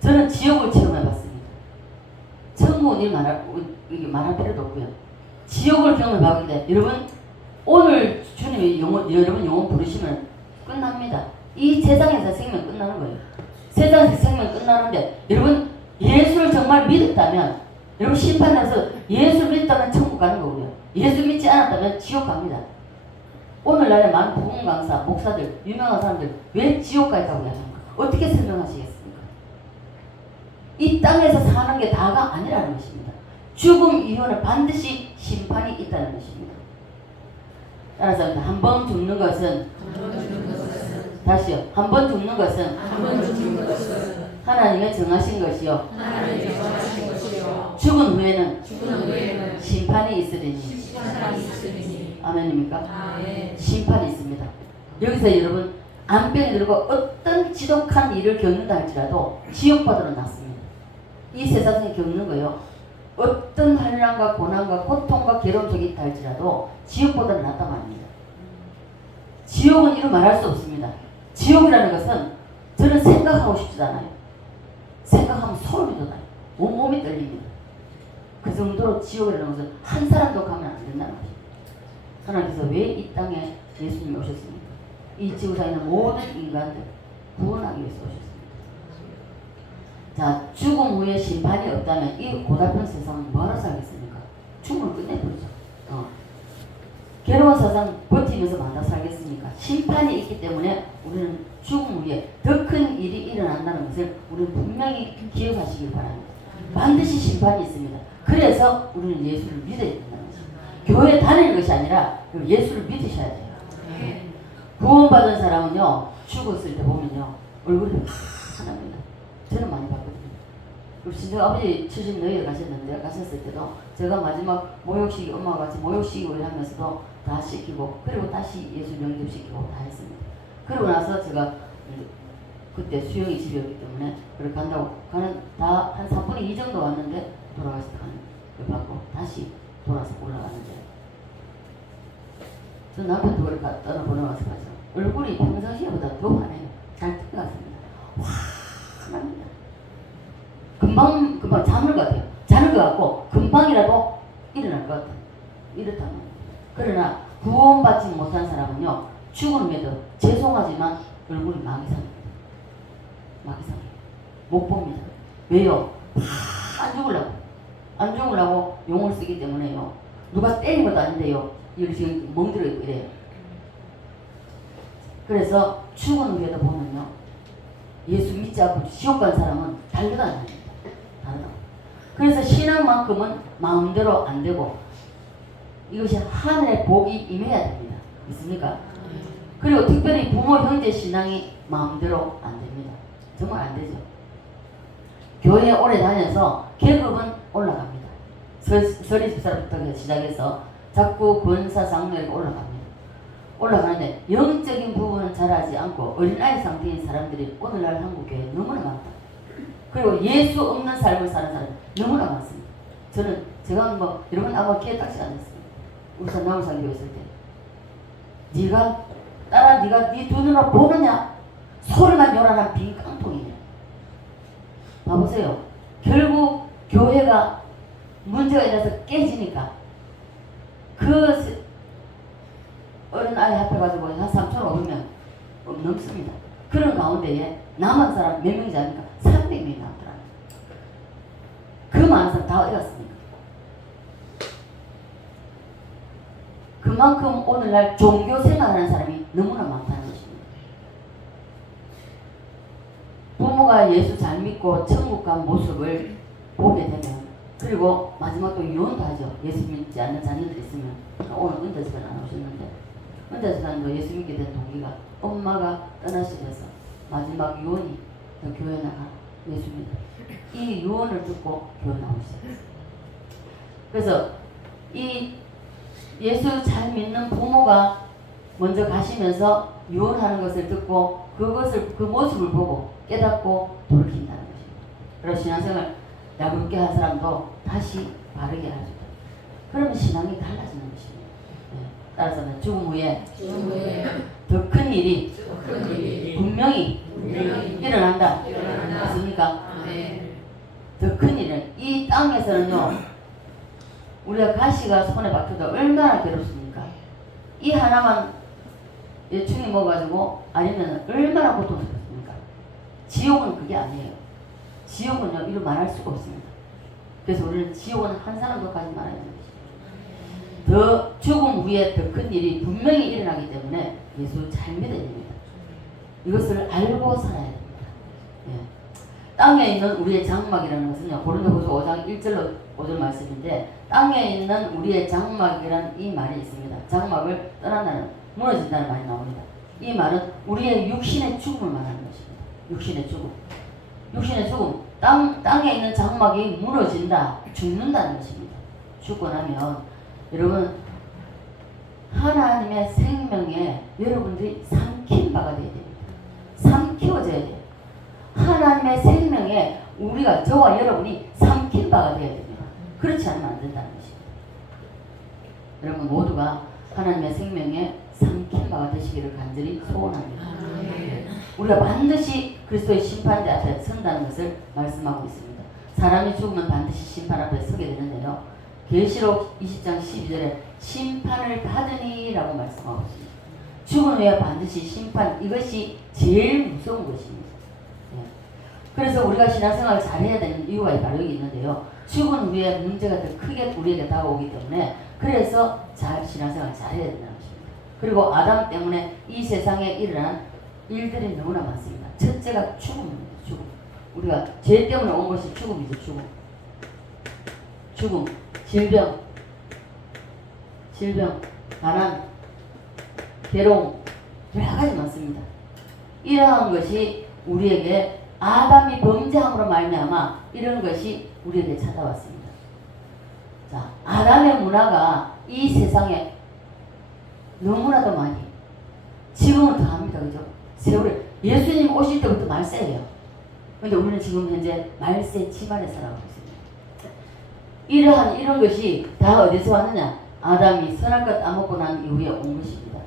저는 지옥을 체험해봤습니다. 천국은 이게 말할 필요도 없고요. 지옥을 경험해봤는데 여러분 오늘 주님이 여러분 영혼 부르시면 끝납니다. 이 세상에서 생명 끝나는 거예요. 세상에서 생명 끝나는데 여러분 예수를 정말 믿었다면 여러분 심판에서 예수를 믿었다면 천국 가는 거고요. 예수 믿지 않았다면 지옥 갑니다. 오늘날에 많은 부흥 강사, 목사들, 유명한 사람들 왜 지옥 갈까고 하십니까? 어떻게 설명하시겠습니까? 이 땅에서 사는 게 다가 아니라는 것입니다. 죽음 이후에는 반드시 심판이 있다는 것입니다. 따라서 한 번 죽는 것은 다시요. 한 번 죽는 것은 하나님의 정하신 것이요. 죽은 후에는 심판이 있으리니. 아멘입니까? 심판이 있습니다. 여기서 여러분 암병이 들고 어떤 지독한 일을 겪는다 할지라도 지옥받으러 났습니다. 이 세상에 겪는 거요. 어떤 환난과 고난과 고통과 괴로움 속에 있다 할지라도 지옥보다는 낫다 말입니다. 지옥은 이루 말할 수 없습니다. 지옥이라는 것은 저는 생각하고 싶지 않아요. 생각하면 소름이 돋아요. 온몸이 떨립니다. 그 정도로 지옥이라는 것은 한 사람도 가면 안 된다는 것입니다. 하나님께서 왜 이 땅에 예수님이 오셨습니까? 이 지구상에 있는 모든 인간들 구원하기 위해서 오셨습니다. 자, 죽음 후에 심판이 없다면 이 고달픈 세상은 뭐하러 살겠습니까? 죽음을 끝내버리죠. 괴로운 세상 버티면서 만나 살겠습니까? 심판이 있기 때문에 우리는 죽음 후에 더 큰 일이 일어난다는 것을 우리는 분명히 기억하시길 바랍니다. 반드시 심판이 있습니다. 그래서 우리는 예수를 믿어야 된다는 것입니다. 교회에 다니는 것이 아니라 예수를 믿으셔야 돼요. 구원받은 사람은요 죽었을 때 보면요 얼굴이 환합니다. 저는 많이 봤거든요. 친정 아버지 70 가셨을 때도 제가 마지막 모욕시키 엄마가 같이 모욕시키고 하면서도 다 시키고 그리고 다시 예수 영접시키고 다 했습니다. 그러고 나서 제가 그때 수영이 집이었기 때문에 그렇게 간다고 가는 다 한 3분의 2 정도 왔는데 돌아가서 그 받고 다시 돌아서 올라가는데 저 남편도 그렇게 떠나 보내와서 가죠. 얼굴이 평상시보다 더 환해요. 잘 뜬 것 같습니다. 환합니다. 금방 잠을 것 같아요. 자는 것 같고 금방이라도 일어날 것 같아요. 이렇다면. 그러나 구원받지 못한 사람은요, 죽음에도 죄송하지만 얼굴이 마귀상입니다. 마귀상이에요. 못 봅니다. 왜요? 안 죽으려고 용을 쓰기 때문에요. 누가 때린 것도 아닌데요. 이렇게 지금 멍들어 있고 이래요. 그래서 죽은 후에도 보면요, 예수 믿지 않고 지옥 간 사람은 달려다닙니다. 다르다고. 그래서 신앙만큼은 마음대로 안 되고 이것이 하늘의 복이 임해야 됩니다. 믿습니까? 그리고 특별히 부모 형제 신앙이 마음대로 안 됩니다. 정말 안 되죠. 교회에 오래 다녀서 계급은 올라갑니다. 서리 집사부터 시작해서 자꾸 권사 장로에게 올라갑니다. 올라가는데 영적인 부분은 잘하지 않고 어린아이 상태인 사람들이 오늘날 한국교회에 너무나 많다. 그리고 예수 없는 삶을 사는 사람이 너무나 많습니다. 제가 뭐 여러분 아마 기회 딱지 않았습니다. 울산 나물산 교회 있을 때 네가 딸아 네가 네 두 눈으로 보느냐? 소리만 요란한 빈 깡통이냐? 봐보세요. 결국 교회가 문제가 일어나서 깨지니까 그 어린아이 앞에 가지고 한 3,500명 넘습니다. 그런 가운데에 남은 사람 몇 명이지 않습니까? 300명이 남더라고요. 그 많은 사람 다 어디 갔습니까? 그만큼 오늘날 종교 생활하는 사람이 너무나 많다는 것입니다. 부모가 예수 잘 믿고 천국 간 모습을 보게 되면, 그리고 마지막 또 유언도 하죠. 예수 믿지 않는 자녀들이 있으면. 오늘 은퇴수단 안 오셨는데 은퇴수단도 예수 믿게 된 동기가 엄마가 떠나시면서 마지막 유언이 너 교회 나가 예수 믿어. 이 유언을 듣고 교회 나오셨어요. 그래서 이 예수 잘 믿는 부모가 먼저 가시면서 유언하는 것을 듣고 그 모습을 보고 깨닫고 돌이킨다는 것입니다. 그래서 신앙생활 야구롭게 한 사람도 다시 바르게 하죠. 그러면 신앙이 달라지는 것입니다. 네. 따라서는 죽음 후에 더 큰 일이 분명히 일어난다. 맞습니까? 더 큰 일은 이 땅에서는요, 우리가 가시가 손에 박혀도 얼마나 괴롭습니까? 이 하나만 충이 먹어가지고 아니면 얼마나 고통스럽습니까? 지옥은 그게 아니에요. 지옥은요, 이루 말할 수가 없습니다. 그래서 우리는 지옥은 한 사람도 가지 말아야 되는 것입니다. 더 죽음 후에 더 큰 일이 분명히 일어나기 때문에 예수 잘 믿어야 됩니다. 이것을 알고 살아야 됩니다. 예. 땅에 있는 우리의 장막이라는 것은요, 고린도후서 5장 1절로 5절 말씀인데, 땅에 있는 우리의 장막이라는 이 말이 있습니다. 장막을 떠난다는, 무너진다는 말이 나옵니다. 이 말은 우리의 육신의 죽음을 말하는 것입니다. 육신의 죽음. 육신의 죽음. 땅에 있는 장막이 무너진다, 죽는다는 것입니다. 죽고 나면 여러분 하나님의 생명에 여러분들이 삼킨 바가 되어야 됩니다. 삼키워져야 돼요. 하나님의 생명에 우리가, 저와 여러분이 삼킨 바가 되어야 됩니다. 그렇지 않으면 안 된다는 것입니다. 여러분 모두가 하나님의 생명에 삼킨 바가 되시기를 간절히 소원합니다. 우리가 반드시 그리스도의 심판대 앞에 선다는 것을 말씀하고 있습니다. 사람이 죽으면 반드시 심판 앞에 서게 되는데요, 계시록 20장 12절에 심판을 받으니 라고 말씀하고 있습니다. 죽은 후에 반드시 심판, 이것이 제일 무서운 것입니다. 예. 그래서 우리가 신앙생활을 잘해야 되는 이유가 바로 여기 있는데요, 죽은 후에 문제가 더 크게 우리에게 다가오기 때문에, 그래서 신앙생활을 잘해야 된다는 것입니다. 그리고 아담 때문에 이 세상에 일어난 일들이 너무나 많습니다. 첫째가 죽음입니다. 죽음. 우리가 죄 때문에 온 것이 죽음이죠. 죽음, 질병, 가난, 괴로움, 여러 가지 많습니다. 이러한 것이 우리에게 아담이 범죄함으로 말미암아 이런 것이 우리에게 찾아왔습니다. 자, 아담의 문화가 이 세상에 너무나도 많이, 지금은 더 합니다. 그죠? 세월에 예수님 오실 때부터 말세예요. 근데 우리는 지금 현재 말세 집안에 살아가고 있습니다. 이런 것이 다 어디서 왔느냐? 아담이 선악과 따먹고 난 이후에 온 것입니다.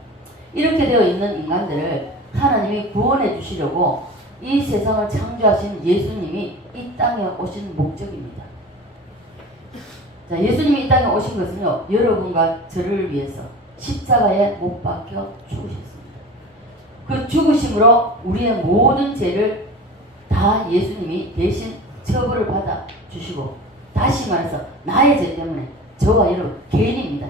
이렇게 되어 있는 인간들을 하나님이 구원해 주시려고 이 세상을 창조하신 예수님이 이 땅에 오신 목적입니다. 자, 예수님이 이 땅에 오신 것은요, 여러분과 저를 위해서 십자가에 못 박혀 죽으셨습니다. 그 죽으심으로 우리의 모든 죄를 다 예수님이 대신 처벌을 받아 주시고, 다시 말해서 나의 죄 때문에, 저와 여러분 개인입니다.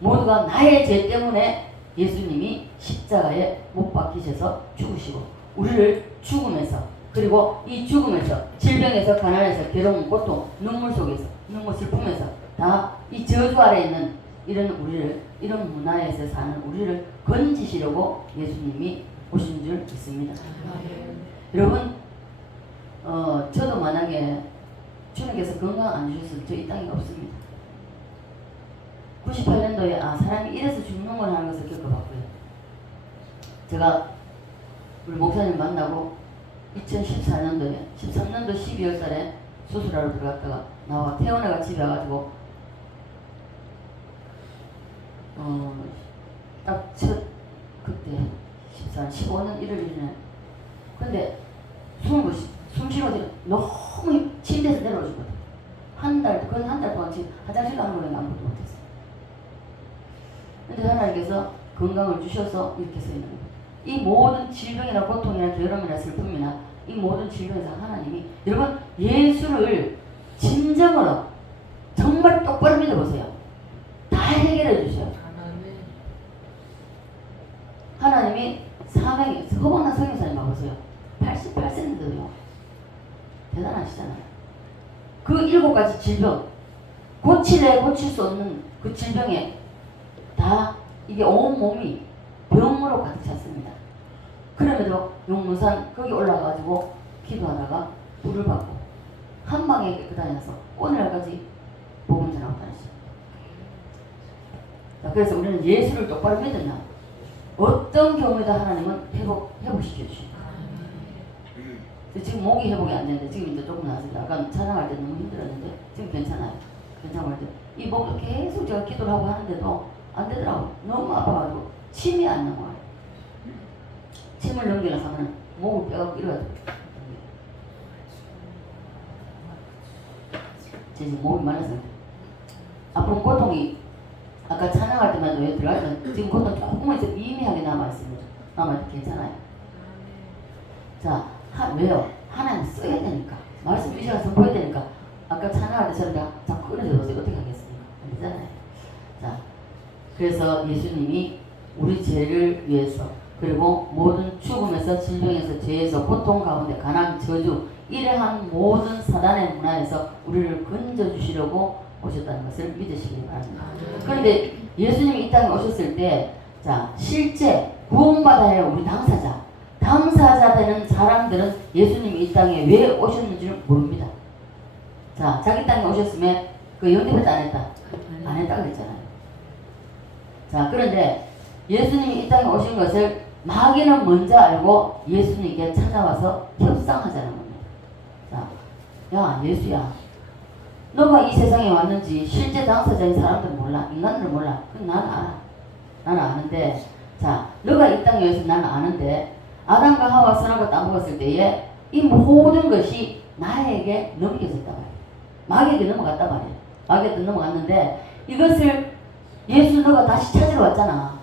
모두가 나의 죄 때문에 예수님이 십자가에 못 박히셔서 죽으시고, 우리를 죽음에서, 그리고 이 죽음에서, 질병에서, 가난에서, 괴로움, 고통, 눈물 속에서, 눈물 슬픔에서 다 이 저주 아래 있는 이런 우리를, 이런 문화에서 사는 우리를 건지시려고 예수님이 오신 줄 믿습니다. 여러분, 저도 만약에 주님께서 건강 안 주셨으면 저 이 땅에 없습니다. 98년도에 사람이 이래서 죽는구나 하는 것을 겪어봤고요. 제가 우리 목사님 만나고 2014년도에 13년도 12월 달에 수술하러 들어갔다가 나와 태원애가 집에 와가지고 딱 첫 그때 15년 1월 1일에 근데 숨 쉬고 너무 침대에서 내려오시거든. 한 달 동안 지금 화장실 가는 거는 아무것도 못했어요. 근데 하나님께서 건강을 주셔서 이렇게 서 있는 거예요. 이 모든 질병이나 고통이나 괴로움이나 슬픔이나 이 모든 질병에서 하나님이, 여러분 예수를 진정으로 정말 똑바로 믿어보세요. 다 해결해 주셔요. 하나님이 사명이, 허방난 성인사님 봐보세요. 88세인데도요. 대단하시잖아요. 그 7가지 질병, 고칠 수 없는 그 질병에 다 이게 온 몸이 병으로 가득 찼습니다. 그럼에도 용문산 거기 올라가가지고 기도하다가 불을 받고 한 방에 깨끗하셔서 오늘날까지 복음 전하고 다니죠. 그래서 우리는 예수를 똑바로 믿으면 어떤 경우에도 하나님은 회복시켜 주십니다. 지금 목이 회복이 안 되는데 지금 이제 조금 나았습니다. 아까 찬양할 때 너무 힘들었는데 지금 괜찮아요. 괜찮을 때 이 목도 계속 제가 기도를 하고 하는데도 안 되더라고요. 너무 아파가지고 침이 안 넘어가요. 침을 넘기려고 하면 목을 빼갖고 이래가지고 지금 목이 말라서 아픈 고통이 아까 찬양할 때만 왜 들어가면 지금 고통 조금은 이제 미미하게 남아있습니다. 남아도 괜찮아요. 자, 왜요? 하나님 써야 되니까. 말씀 이 시간 선포해야 되니까. 아까 찬양할 때 저희가 자꾸 끊어져 보세요. 어떻게 하겠습니까? 안 되잖아요. 자, 그래서 예수님이 우리 죄를 위해서, 그리고 모든 죽음에서, 질병에서, 죄에서, 고통 가운데, 가난, 저주, 이러한 모든 사단의 문화에서 우리를 건져주시려고 오셨다는 것을 믿으시기 바랍니다. 그런데 예수님이 이 땅에 오셨을 때, 자, 실제 구원받아야 할 우리 당사자 되는 사람들은 예수님이 이 땅에 왜 오셨는지를 모릅니다. 자, 자기 땅에 오셨으면 그 영접했다 안 했다? 안 했다고 했잖아요. 자, 그런데 예수님이 이 땅에 오신 것을 마귀는 먼저 알고 예수님께 찾아와서 협상하자는 겁니다. 자, 야, 예수야, 너가 이 세상에 왔는지 실제 당사자인 사람들은 몰라. 인간들은 몰라. 그럼 나는 알아. 나는 아는데, 자, 너가 이 땅에 와서 나는 아는데, 아담과 하와 선악과 따먹었을 때에 이 모든 것이 나에게 넘겨졌단 말이에요. 마귀에게 넘어갔단 말이에요. 마귀에게 넘어갔는데 이것을 예수 너가 다시 찾으러 왔잖아.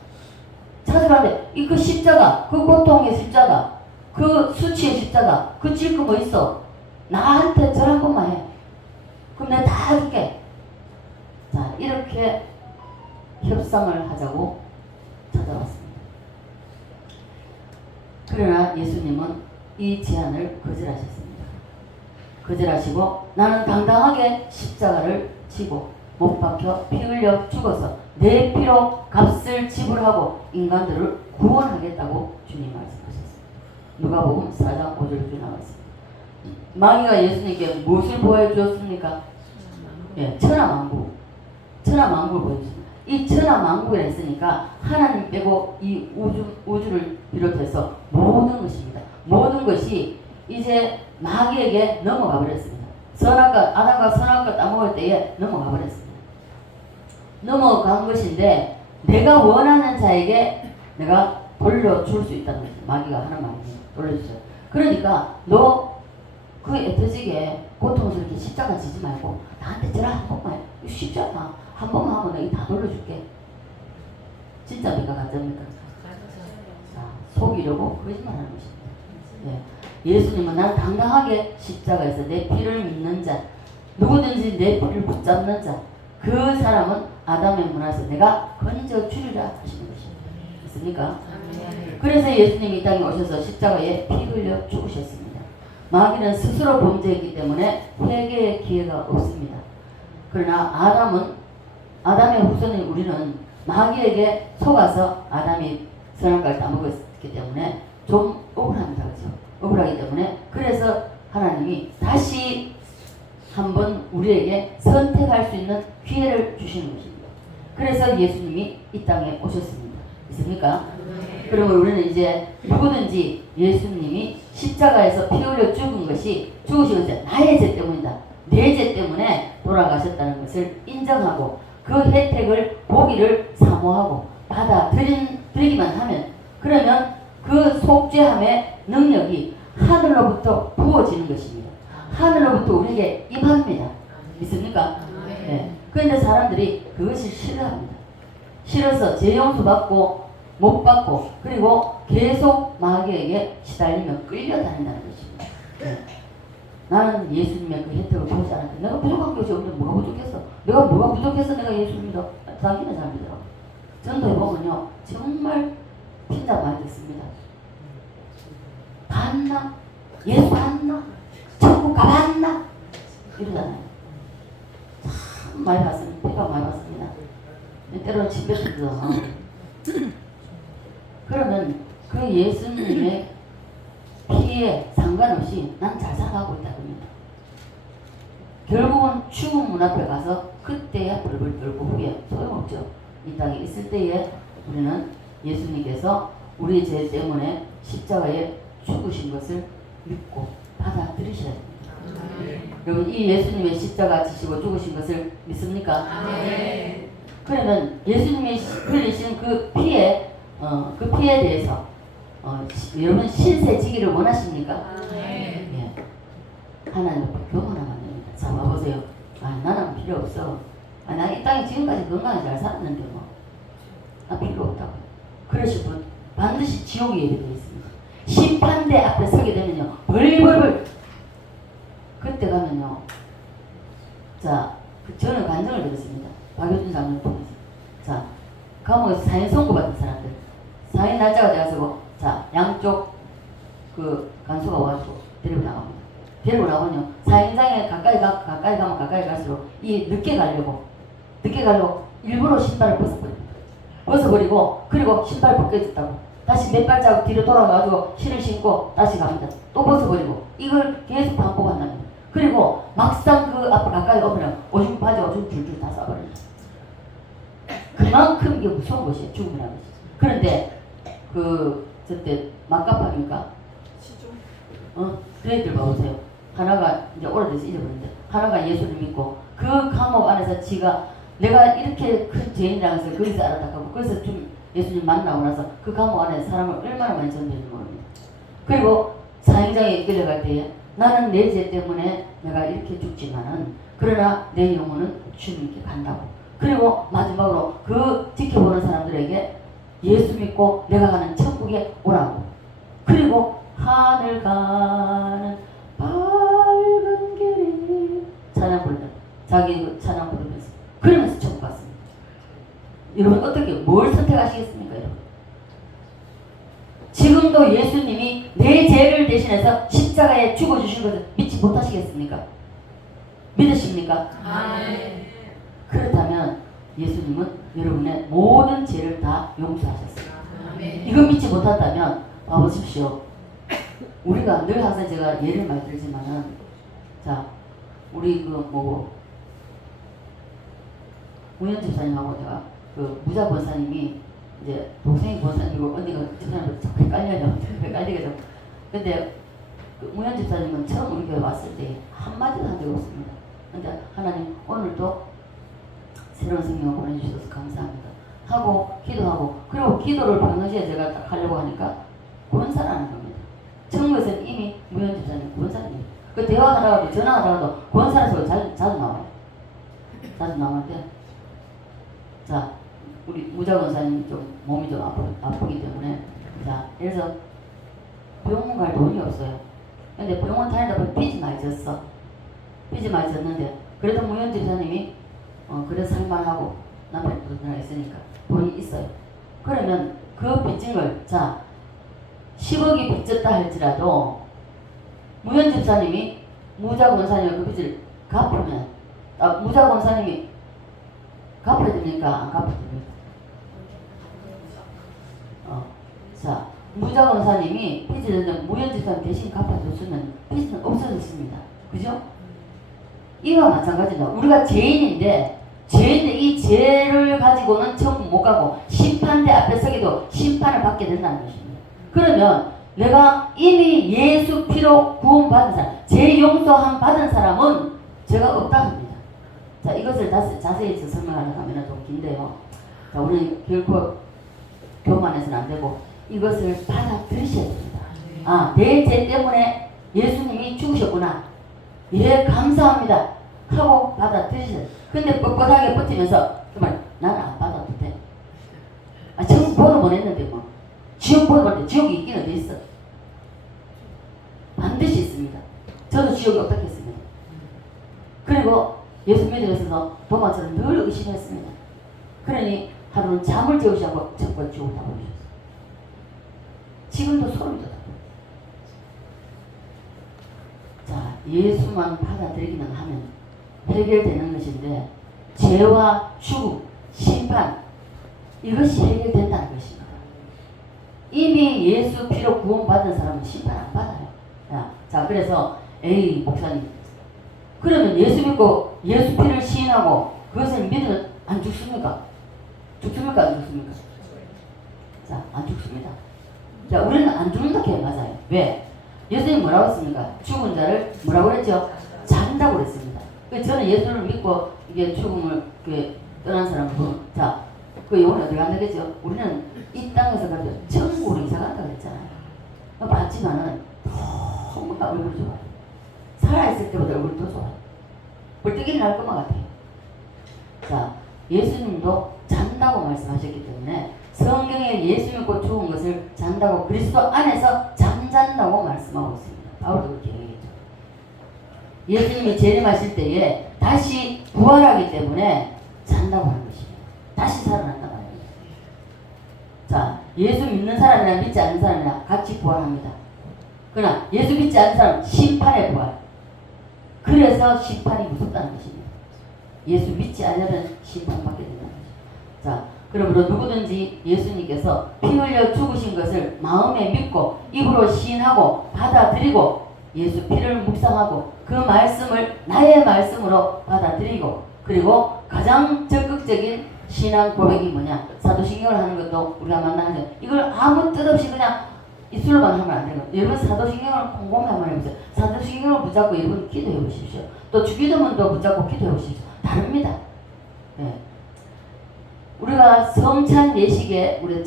찾으러 왔는데 그 십자가, 그 고통의 십자가, 그 수치의 십자가, 그 질 거 뭐 있어? 나한테 절한 것만 해. 그럼 내가 다 해줄게. 자, 이렇게 협상을 하자고 찾아왔습니다. 그러나 예수님은 이 제안을 거절하셨습니다. 거절하시고 나는 당당하게 십자가를 지고 못 박혀 피 흘려 죽어서 내 피로 값을 지불하고 인간들을 구원하겠다고 주님 말씀하셨습니다. 누가복음 4장 5절에 나와 있습니다. 마귀가 예수님께 무엇을 보여주었습니까? 예, 천하만국을 보여주셨습니다. 이 천하만국이라 했으니까 하나님 빼고 이 우주를 비롯해서 모든 것입니다. 모든 것이 이제 마귀에게 넘어가 버렸습니다. 아담과 선악과 따먹을 때에 넘어가 버렸습니다. 넘어간 것인데 내가 원하는 자에게 내가 돌려줄 수 있다는 거죠. 마귀가 하는 말이에요. 돌려주세요. 그러니까 너 그 애터지게 고통스럽게 십자가 지지 말고 나한테 전화 한 번만. 이거 쉽지 않아. 한 번만 하면 내가 다 돌려줄게. 진짜입니까? 가짜입니까? 자, 속이려고 거짓말하는 것입니다. 네. 예수님은 난 당당하게 십자가에서 내 피를 믿는 자, 누구든지 내 피를 붙잡는 자, 그 사람은 아담의 문화에서 내가 건져주리라 하시는 것입니다. 있습니까? 그래서 예수님이 이 땅에 오셔서 십자가에 피 흘려 죽으셨습니다. 마귀는 스스로 범죄했기 때문에 회개의 기회가 없습니다. 그러나 아담의 후손인 우리는 마귀에게 속아서 아담이 선악과를 따먹었기 때문에 좀 억울합니다. 그렇죠? 억울하기 때문에 그래서 하나님이 다시 한번 우리에게 선택할 수 있는 기회를 주시는 것입니다. 그래서 예수님이 이 땅에 오셨습니다. 있습니까? 그러면 우리는 이제 누구든지 예수님이 십자가에서 피 흘려 죽으신 것이 나의 죄 때문이다. 내 죄 때문에 돌아가셨다는 것을 인정하고 그 혜택을 보기를 사모하고 받아들이기만 하면 그러면 그 속죄함의 능력이 하늘로부터 부어지는 것입니다. 하늘로부터 우리에게 임합니다. 믿습니까? 네. 그런데 사람들이 그것을 싫어합니다. 싫어서 재용수 받고 못 받고 그리고 계속 마귀에게 시달리며 끌려다닌다는 것입니다. 네. 나는 예수님의 그 혜택을 보지 않았는데 내가 부족한 것이 없는데 뭐가 부족했어? 내가 뭐가 부족해서 내가 예수를 믿어? 당신은 잘 믿어. 전도에 보면요 정말 핀자 많이 듣습니다. 봤나? 예수 봤나? 천국 가봤나? 이러잖아요. 참 많이 봤습니다. 피가 많이 봤습니다. 때로는 침 뱉기도 하고. 그러면 그 예수님의 피에 상관없이 난 잘 살아가고 있다 겁니다. 결국은 죽은 문 앞에 가서 그때야 벌벌 떨고 후에 소용없죠. 이 땅에 있을 때에 우리는 예수님께서 우리 죄 때문에 십자가에 죽으신 것을 믿고 받아들이셔야 됩니다. 여러분 이 예수님의 십자가 지시고 죽으신 것을 믿습니까? 그러면 예수님이 흘리신 그 피에 대해서 여러분 신세지기를 원하십니까? 예. 하나님 앞에 교만하면 안 됩니다. 자 봐보세요. 나는 필요 없어. 나 이 땅에 지금까지 건강히 잘 살았는데 뭐. 나 필요 없다고. 그러실 분 반드시 지옥에 예배되어 있습니다. 심판대 앞에 서게 되면요. 벌벌벌. 그때 가면요. 자, 저는 간증을 들었습니다. 박효준 장로를 통해서. 자, 감옥에서 사형 선고받은 사람들. 사형 날짜가 돼가지고 자, 양쪽 그 간수가 와가지고 데리고 나갑니다. 데리고 나오면요. 사형장에 가까이 가면 가까이 갈수록 늦게 가려고 일부러 신발을 벗어버리고 그리고 신발 벗겨졌다고 다시 몇 발자국 뒤로 돌아가가지고 신을 신고 다시 갑니다. 또 벗어버리고 이걸 계속 반복한답니다. 그리고 막상 그 앞에 가까이 오면 오줌 바지 오줌 줄줄 다 쏴버립니다. 그만큼 이게 무서운 것이에요. 죽음이라는 것이. 그런데 저때 막갑합니까? 그 애들 봐보세요. 하나가 이제 오래돼서 잊어버렸는데 하나가 예수를 믿고 그 감옥 안에서 내가 이렇게 큰 죄인이라고 해서 거기서 알아듣고 그래서 좀 예수님 만나고 나서 그 감옥 안에 사람을 얼마나 많이 전도했는지 모릅니다. 그리고 사형장에 끌려갈 때에 나는 내 죄 때문에 내가 이렇게 죽지만은 그러나 내 영혼은 주님께 간다고. 그리고 마지막으로 그 지켜보는 사람들에게 예수 믿고 내가 가는 천국에 오라고. 그리고 하늘 가는 밝은 길이 찬양 부르다. 자기 찬양 부르면서 그러면서 천국 갔습니다. 여러분 어떻게 뭘 선택하시겠습니까? 여러분 지금도 예수님이 내 죄를 대신해서 십자가에 죽어주신 것을 믿지 못하시겠습니까? 믿으십니까? 그렇다면 예수님은 여러분의 모든 죄를 다 용서하셨습니다. 이거 믿지 못한다면 봐보십시오. 우리가 늘 항상 제가 예를 많이 들지만은 자 우리 우현 집사님하고 제가 그 무자 권사님이 이제 동생이 권사님이고 언니가 저 사람한테 자꾸 헷갈려요. 헷갈리게 좀. 근데 그 무현 집사님은 처음 우리 교회 왔을 때 한마디도 한 적이 없습니다. 근데 하나님 오늘도 새로운 생명을 보내주셔서 감사합니다 하고 기도하고, 그리고 기도를 평상시에 제가 딱 하려고 하니까 권사라는 겁니다. 천국에서는 이미 무현 집사님 권사입니다. 그 대화하다가도 전화하다가도 권사라는 소리 자주 나와요. 자주 나오는데, 자 우리 무자 권사님 좀 몸이 좀 아프기 때문에, 자 그래서 병원 갈 돈이 없어요. 근데 병원 다니다 보면 빚이 많이 졌어. 빚이 많이 졌는데 그래도 무현 집사님이 그래서 살만하고 남편이 돈 있으니까 돈이 있어요. 그러면 그 빚진 걸, 자 10억이 빚졌다 할지라도 무현 집사님이 무자 권사님의 그 빚을 갚으면, 무자 권사님이 갚아야 됩니까? 안 갚아야 됩니까? 자 무자 권사님이 빚을 무현 집사님 대신 갚아줬으면 빚은 없어졌습니다. 그죠? 이와 마찬가지다. 우리가 죄인인데 이 죄를 가지고는 천국 못 가고 심판대 앞에 서기도 심판을 받게 된다는 것입니다. 그러면 내가 이미 예수 피로 구원받은 사람, 죄 용서함 받은 사람은 죄가 없다 합니다. 자 이것을 자세히 설명하려고 하면 좀 긴데요. 자 우리는 결코 교만해서는 안 되고 이것을 받아들이셔야 됩니다. 내 죄 때문에 예수님이 죽으셨구나. 예, 감사합니다 하고 받아들이셔야 돼요. 근데 뻣뻣하게 버티면서 정말 나는 안 받아도 돼. 천국 보도 못했는데 뭐. 지옥 보도 못했는데 지옥이 있긴 어디 있어. 반드시 있습니다. 저도 지옥에 없다고 했습니다. 그리고 예수 믿으면서 도마처럼 늘 의심했습니다. 그러니 하루는 잠을 재우지 않고 천국과 지옥을 다 보내셨어요. 지금도 소름이 돋아요. 자, 예수만 받아들이기만 하면 해결되는 것인데, 죄와 죽음, 심판, 이것이 해결된다는 것입니다. 이미 예수 피로 구원받은 사람은 심판 안 받아요. 자, 그래서 목사님, 그러면 예수 믿고 예수 피를 시인하고 그것을 믿으면 안 죽습니까? 죽습니까? 안 죽습니까? 자, 안 죽습니다. 자, 우리는 안 죽는다 해요. 맞아요. 왜? 예수님 뭐라고 했습니까? 죽은 자를 뭐라고 그랬죠? 잔다고 그랬습니다. 저는 예수를 믿고 이게 죽음을 떠난 사람은, 자, 영혼이 어디 간다겠죠? 우리는 이 땅에서 가지고 천국으로 이사 간다 그랬잖아요. 봤지만은 너무나 얼굴이 좋아요. 살아있을 때보다 얼굴이 더 좋아요. 벌떡이 날 것만 같아요. 자, 예수님도 잔다고 말씀하셨기 때문에 성경에 예수 믿고 죽은 것을 잔다고, 그리스도 안에서 잠잔다고 말씀하고 있습니다. 바울도 그렇게 얘기했죠. 예수님이 재림하실 때에 다시 부활하기 때문에 잔다고 하는 것입니다. 다시 살아난다 말입니다. 자, 예수 믿는 사람이나 믿지 않는 사람이나 같이 부활합니다. 그러나 예수 믿지 않는 사람은 심판에 부활. 그래서 심판이 무섭다는 것입니다. 예수 믿지 않으면 심판받게 된다는 것입니다. 자, 그러므로 누구든지 예수님께서 피 흘려 죽으신 것을 마음에 믿고 입으로 시인하고 받아들이고 예수 피를 묵상하고 그 말씀을 나의 말씀으로 받아들이고, 그리고 가장 적극적인 신앙 고백이 뭐냐? 사도신경을 하는 것도 우리가 만나는데 이걸 아무 뜻 없이 그냥 입술로만 하면 안 되는 거예요. 여러분 사도신경을 곰곰이 한번 해보세요. 사도신경을 붙잡고 여러분 기도해 보십시오. 또 주기도문도 붙잡고 기도해 보십시오. 다릅니다. 네. 우리가 성찬 예식에 우리가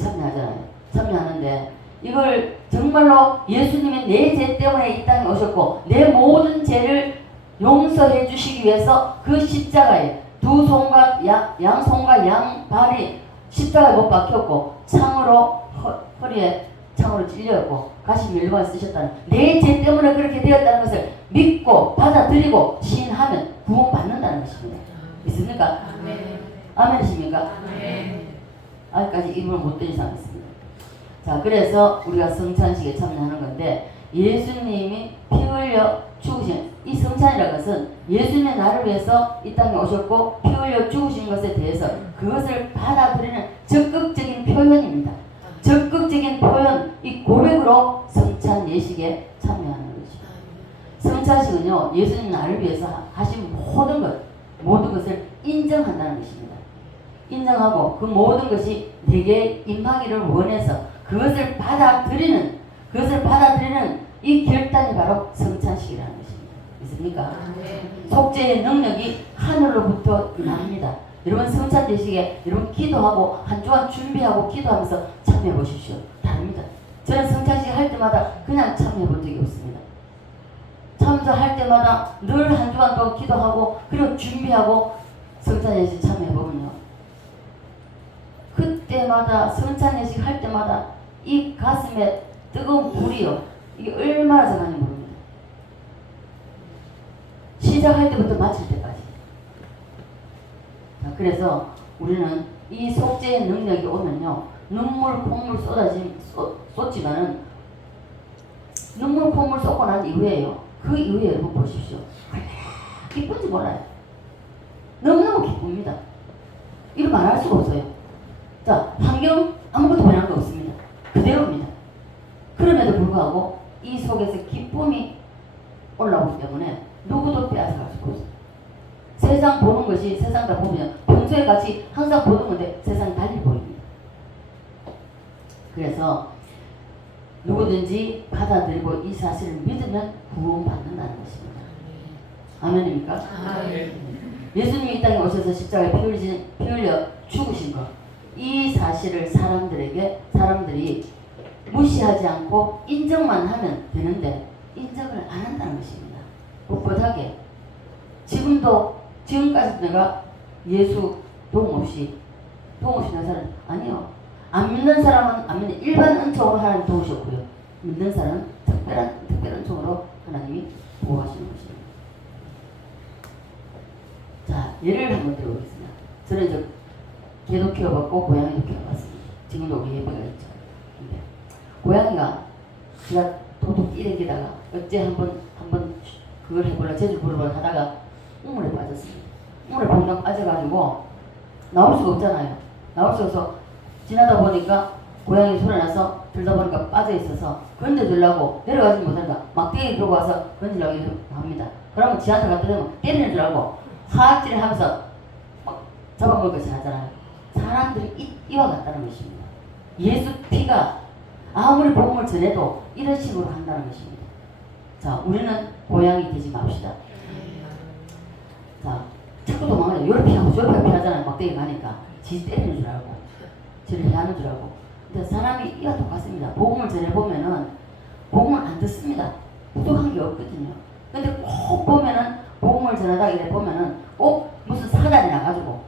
참여하는데 이걸 정말로 예수님이 내 죄 때문에 이 땅에 오셨고 내 모든 죄를 용서해 주시기 위해서 그 십자가에 두 손과 양손과 양발이 십자가에 못 박혔고 창으로 허리에 창으로 찔렸고 가시 멸망을 쓰셨다는, 내 죄 때문에 그렇게 되었다는 것을 믿고 받아들이고 시인하면 구원받는다는 것입니다. 믿습니까? 아멘이십니까? 아직까지 입을 못 댄 이상 있습니다. 자, 그래서 우리가 성찬식에 참여하는 건데, 예수님이 피 흘려 죽으신 이 성찬이라는 것은 예수님의 나를 위해서 이 땅에 오셨고 피 흘려 죽으신 것에 대해서 그것을 받아들이는 적극적인 표현입니다. 적극적인 표현, 이 고백으로 성찬 예식에 참여하는 것입니다. 성찬식은요, 예수님 나를 위해서 하신 모든 것을 인정한다는 것입니다. 인정하고 그 모든 것이 내게 임하기를 원해서 그것을 받아들이는 이 결단이 바로 성찬식이라는 것입니다. 믿습니까? 속죄의 능력이 하늘로부터 임합니다. 여러분 성찬 예식에 여러분 기도하고 한 주간 준비하고 기도하면서 참여해 보십시오. 다릅니다. 저는 성찬식 할 때마다 그냥 참여해 본 적이 없습니다. 참여할 때마다 늘 한 주간 동안 기도하고 그리고 준비하고 성찬 예식 참여해 보면요. 그때마다 성찬 예식 할 때마다 이 가슴에 뜨거운 불이요. 이게 얼마나 들어가는지 모릅니다. 시작할 때부터 마칠 때까지. 자, 그래서 우리는 이 속죄의 능력이 오면요. 눈물 콧물 쏟지만은 눈물 콧물 쏟고 난 이후에요. 그 이후에 여러분 보십시오. 기쁜지 몰라요. 너무너무 기쁩니다. 이거 말할 수가 없어요. 자, 환경 아무것도 변한 거 없습니다. 그대로입니다. 그럼에도 불구하고 이 속에서 기쁨이 올라오기 때문에 누구도 빼앗아갈 수가 없어요. 세상 보는 것이 세상 다 보면 평소에 같이 항상 보는 건데 세상이 달리 보입니다. 그래서 누구든지 받아들이고 이 사실을 믿으면 구원받는다는 것입니다. 아멘입니까? 아멘. 예수님이 이 땅에 오셔서 십자가에 피 흘려 죽으신 것, 이 사실을 사람들이 무시하지 않고 인정만 하면 되는데 인정을 안 한다는 것입니다. 뻣뻣하게 지금까지 내가 예수 도움 없이 내 사람 아니요. 안 믿는 사람은 안 믿는 일반 은총으로 하나님 도우셨고요. 믿는 사람은 특별한 은총으로 하나님이 보호하시는 것입니다. 자, 예를 한번 들어보겠습니다. 저는 이제 개도 키워봤고 고양이도 키워봤습니다. 지금도 우리 예배가 있죠. 근데 고양이가 제가 도둑 일으키다가 어째 한번 그걸 해보려 제주 보러 하다가 우물에 빠졌습니다. 우물에 방금 빠져가지고 나올 수가 없잖아요. 나올 수 없어서 지나다 보니까 고양이 소리 나서 들다 보니까 빠져 있어서 건져주려고 내려가지 못하니까 막대기 들고 와서 건지려고 합니다. 그러면 지한테 갖다 대면 때리는 줄 알고 하악질을 하면서 막 잡아먹을 것이 하잖아요. 사람들이 이와 같다는 것입니다. 예수 피가 아무리 복음을 전해도 이런 식으로 한다는 것입니다. 자, 우리는 고양이 되지 맙시다. 자, 자꾸 도망가요. 요렇게 하고 저렇게 하잖아요. 막대기 가니까 지 때리는 줄 알고 저를 해하는 줄 알고. 근데 사람이 이와 똑같습니다. 복음을 전해보면은 복음을 안 듣습니다. 부족한 게 없거든요. 근데 꼭 보면은 복음을 전하다 이래 보면은 꼭 무슨 사단이 나가지고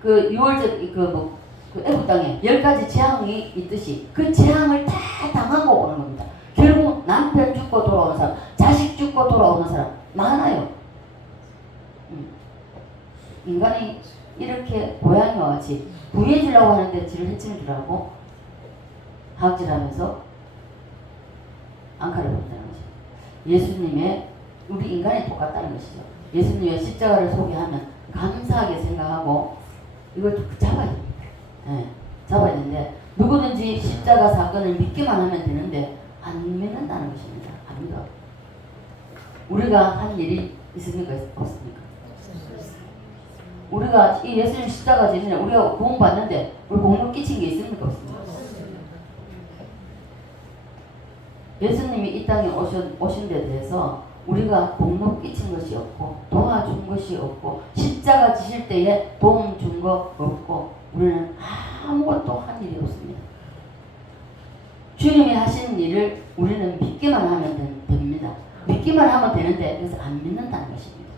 그 6월절 그 애국 땅에 10가지 재앙이 있듯이 그 재앙을 다 당하고 오는 겁니다. 결국 남편 죽고 돌아오는 사람, 자식 죽고 돌아오는 사람 많아요. 인간이 이렇게 고양이와 같이 구해주려고 하는데 지를 해치는 줄 알고 하악질하면서 앙카를 본다는 거죠. 예수님의 우리 인간이 똑같다는 것이죠. 예수님의 십자가를 소개하면 감사하게 생각하고 이걸 잡아야 됩니다. 네, 잡아야 되는데 누구든지 십자가 사건을 믿기만 하면 되는데 안 믿는다는 것입니다. 안 믿어. 우리가 한 일이 있습니까? 없습니까? 우리가 이 예수님 십자가 지전에 우리가 공부 받는데 우리 공로 끼친 게 있습니까? 없습니까? 예수님이 이 땅에 오신 데 대해서 우리가 공로 끼친 것이 없고 도와준 것이 없고 십자가 지실 때에 도움 준 거 없고 우리는 아무것도 한 일이 없습니다. 주님이 하신 일을 우리는 믿기만 하면 됩니다. 믿기만 하면 되는데 그래서 안 믿는다는 것입니다.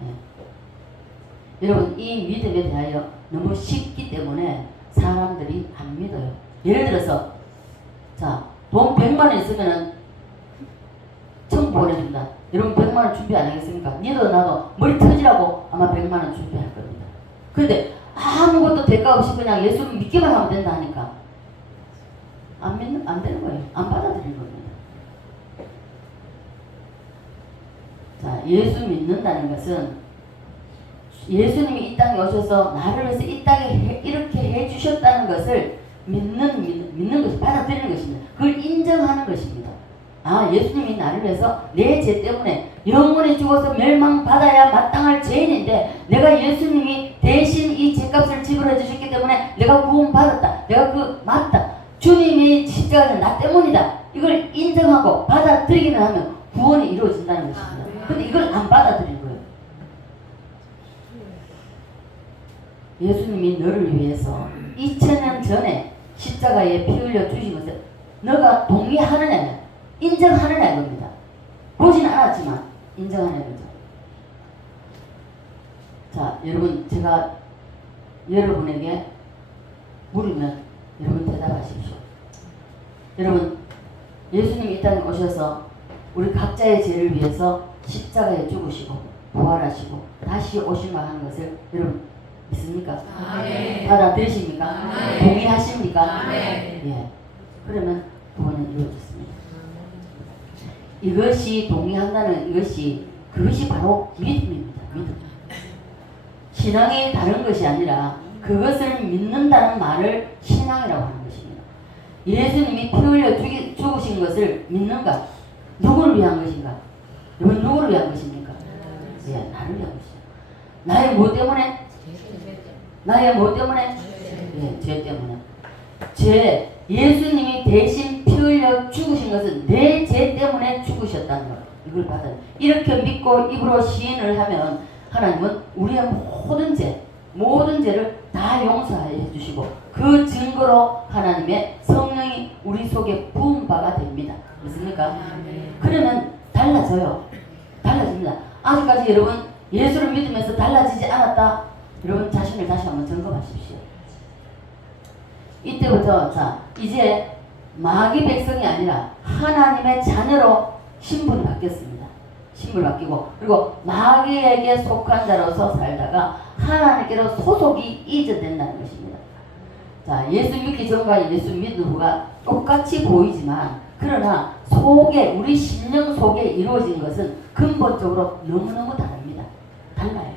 네. 여러분 이 믿음에 대하여 너무 쉽기 때문에 사람들이 안 믿어요. 예를 들어서 자, 돈 100만 원 있으면은 청구 보내준다. 여러분 100만 원 준비 안 하겠습니까? 니도 나도 머리 터지라고 아마 100만 원 준비할 겁니다. 그런데 아무것도 대가 없이 그냥 예수 믿기만 하면 된다 하니까 안 되는 거예요. 안 받아들이는 겁니다. 자, 예수 믿는다는 것은 예수님이 이 땅에 오셔서 나를 위해서 이 땅에 이렇게 해주셨다는 것을 믿는 것이 받아들이는 것입니다. 그걸 인정하는 것입니다. 아, 예수님이 나를 위해서 내 죄 때문에 영원히 죽어서 멸망받아야 마땅할 죄인인데 내가 예수님이 대신 이 죄값을 지불해 주셨기 때문에 내가 구원받았다. 내가 그 맞다. 주님이 십자가는 나 때문이다. 이걸 인정하고 받아들이기만 하면 구원이 이루어진다는 것입니다. 근데 이걸 안 받아들인 거예요. 예수님이 너를 위해서 2000년 전에 십자가에 피 흘려 주신 것을 너가 동의하느냐, 인정하느냐 이겁니다. 보지는 않았지만 인정하는 거죠. 자, 여러분, 제가 여러분에게 물으면 여러분 대답하십시오. 여러분, 예수님이 이 땅에 오셔서 우리 각자의 죄를 위해서 십자가에 죽으시고 부활하시고 다시 오신다 하는 것을 여러분 믿습니까? 아멘. 받아들이십니까? 아멘. 동의하십니까? 아멘. 예. 그러면 구원은 이루어졌습니다. 이것이 동의한다는 그것이 바로 믿음입니다. 믿음. 신앙이 다른 것이 아니라 그것을 믿는다는 말을 신앙이라고 하는 것입니다. 예수님이 피 흘려 죽으신 것을 믿는가? 누구를 위한 것인가? 여러분, 누구를 위한 것입니까? 예, 나를 위한 것이죠. 나의 뭐 때문에? 나의 뭐 때문에? 예, 죄 때문에. 죄, 예수님이 대신 피 흘려 죽으신 것은 내 죄 때문에 죽으셨다는 것. 이걸 받아요. 이렇게 믿고 입으로 시인을 하면 하나님은 우리의 모든 죄를 다 용서해 주시고 그 증거로 하나님의 성령이 우리 속에 부은 바가 됩니다. 믿습니까? 그러면 달라져요. 달라집니다. 아직까지 여러분 예수를 믿으면서 달라지지 않았다. 여러분 자신을 다시 한번 점검하십시오. 이때부터 자 이제 마귀 백성이 아니라 하나님의 자녀로 신분이 바뀌었습니다. 신분이 바뀌고 그리고 마귀에게 속한 자로서 살다가 하나님께로 소속이 이전된다는 것입니다. 자, 예수 믿기 전과 예수 믿는 후가 똑같이 보이지만 그러나 속에 우리 심령 속에 이루어진 것은 근본적으로 너무너무 다릅니다. 달라요.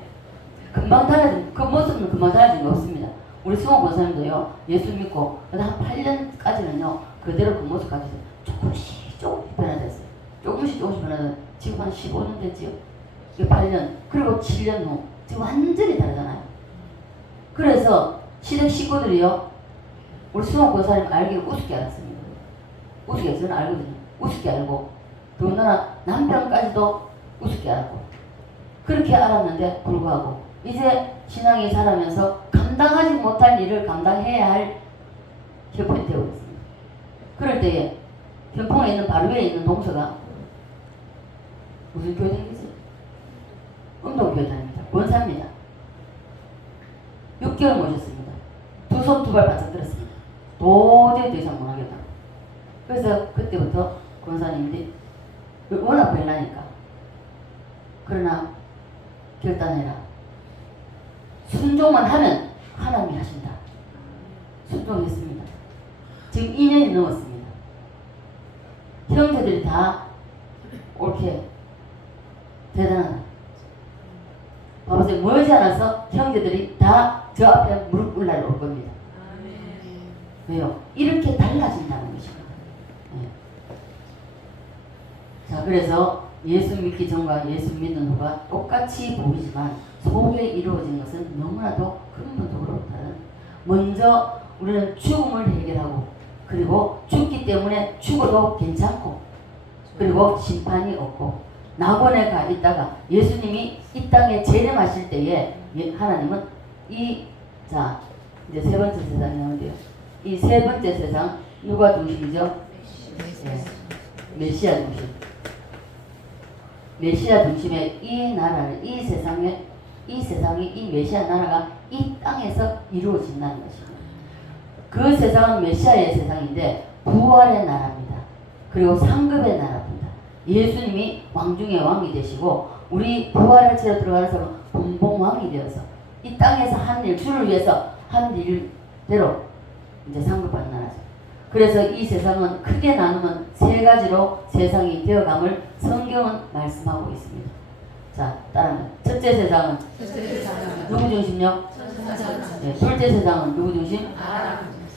금방 달라진 그 모습은 금방 달라진 거 없습니다. 우리 승호 권사님도요 예수 믿고 한 8년까지는요 그대로 그 모습 가지고 조금씩 변화됐어요. 조금씩 변화됐어요. 지금 한 15년 됐지요. 8년 그리고 7년 후 지금 완전히 다르잖아요. 그래서 시댁 식구들이요 우리 승호 권사님 알기를 우습게 알았습니다. 우습게 저는 알거든요. 우습게 알고 더군다나 남편까지도 우습게 알고 그렇게 알았는데 불구하고 이제 신앙이 자라면서 감당하지 못할 일을 감당해야 할 형편이 되고 있습니다. 그럴 때에 현풍에 있는 바로 위에 있는 동서가 무슨 교회 다니겠어요? 운동교회 다닙니다. 권사입니다. 6개월 모셨습니다. 두 손 두 발 바짝 들었습니다. 도저히 더 이상 못하겠다. 그래서 그때부터 권사님들이 워낙 별나니까 그러나 결단해라. 순종만 하면 하나님이 하신다. 순종했습니다. 지금 2년이 넘었습니다. 형제들이 다 옳게 대단하다. 봐보세요. 멀지 않아서 형제들이 다 저 앞에 무릎 꿇으러 올 겁니다. 왜요? 이렇게 달라진다는 것입니다. 네. 자, 그래서 예수 믿기 전과 예수 믿는 후가 똑같이 보이지만 속에 이루어진 것은 너무나도 근본적으로 다른. 먼저 우리는 죽음을 해결하고 그리고 죽기 때문에 죽어도 괜찮고 그리고 심판이 없고 낙원에 가 있다가 예수님이 이 땅에 재림하실 때에 하나님은 자 이제 세 번째 세상이 나오는데요. 이 세 번째 세상 누가 중심이죠? 네. 메시아 중심. 메시아 중심의 이 나라를 이 세상이 이 메시아 나라가 이 땅에서 이루어진다는 것입니다. 그 세상은 메시아의 세상인데 부활의 나라입니다. 그리고 상급의 나라입니다. 예수님이 왕 중에 왕이 되시고 우리 부활을 채로 들어가는 사람은 분봉왕이 되어서 이 땅에서 한 일, 주를 위해서 한 일대로 이제 상급받는 나라죠. 그래서 이 세상은 크게 나누면 세 가지로 세상이 되어감을 성경은 말씀하고 있습니다. 자, 따라합니다. 첫째 세상은 누구 중심요? 네, 둘째 세상은 누구 중심?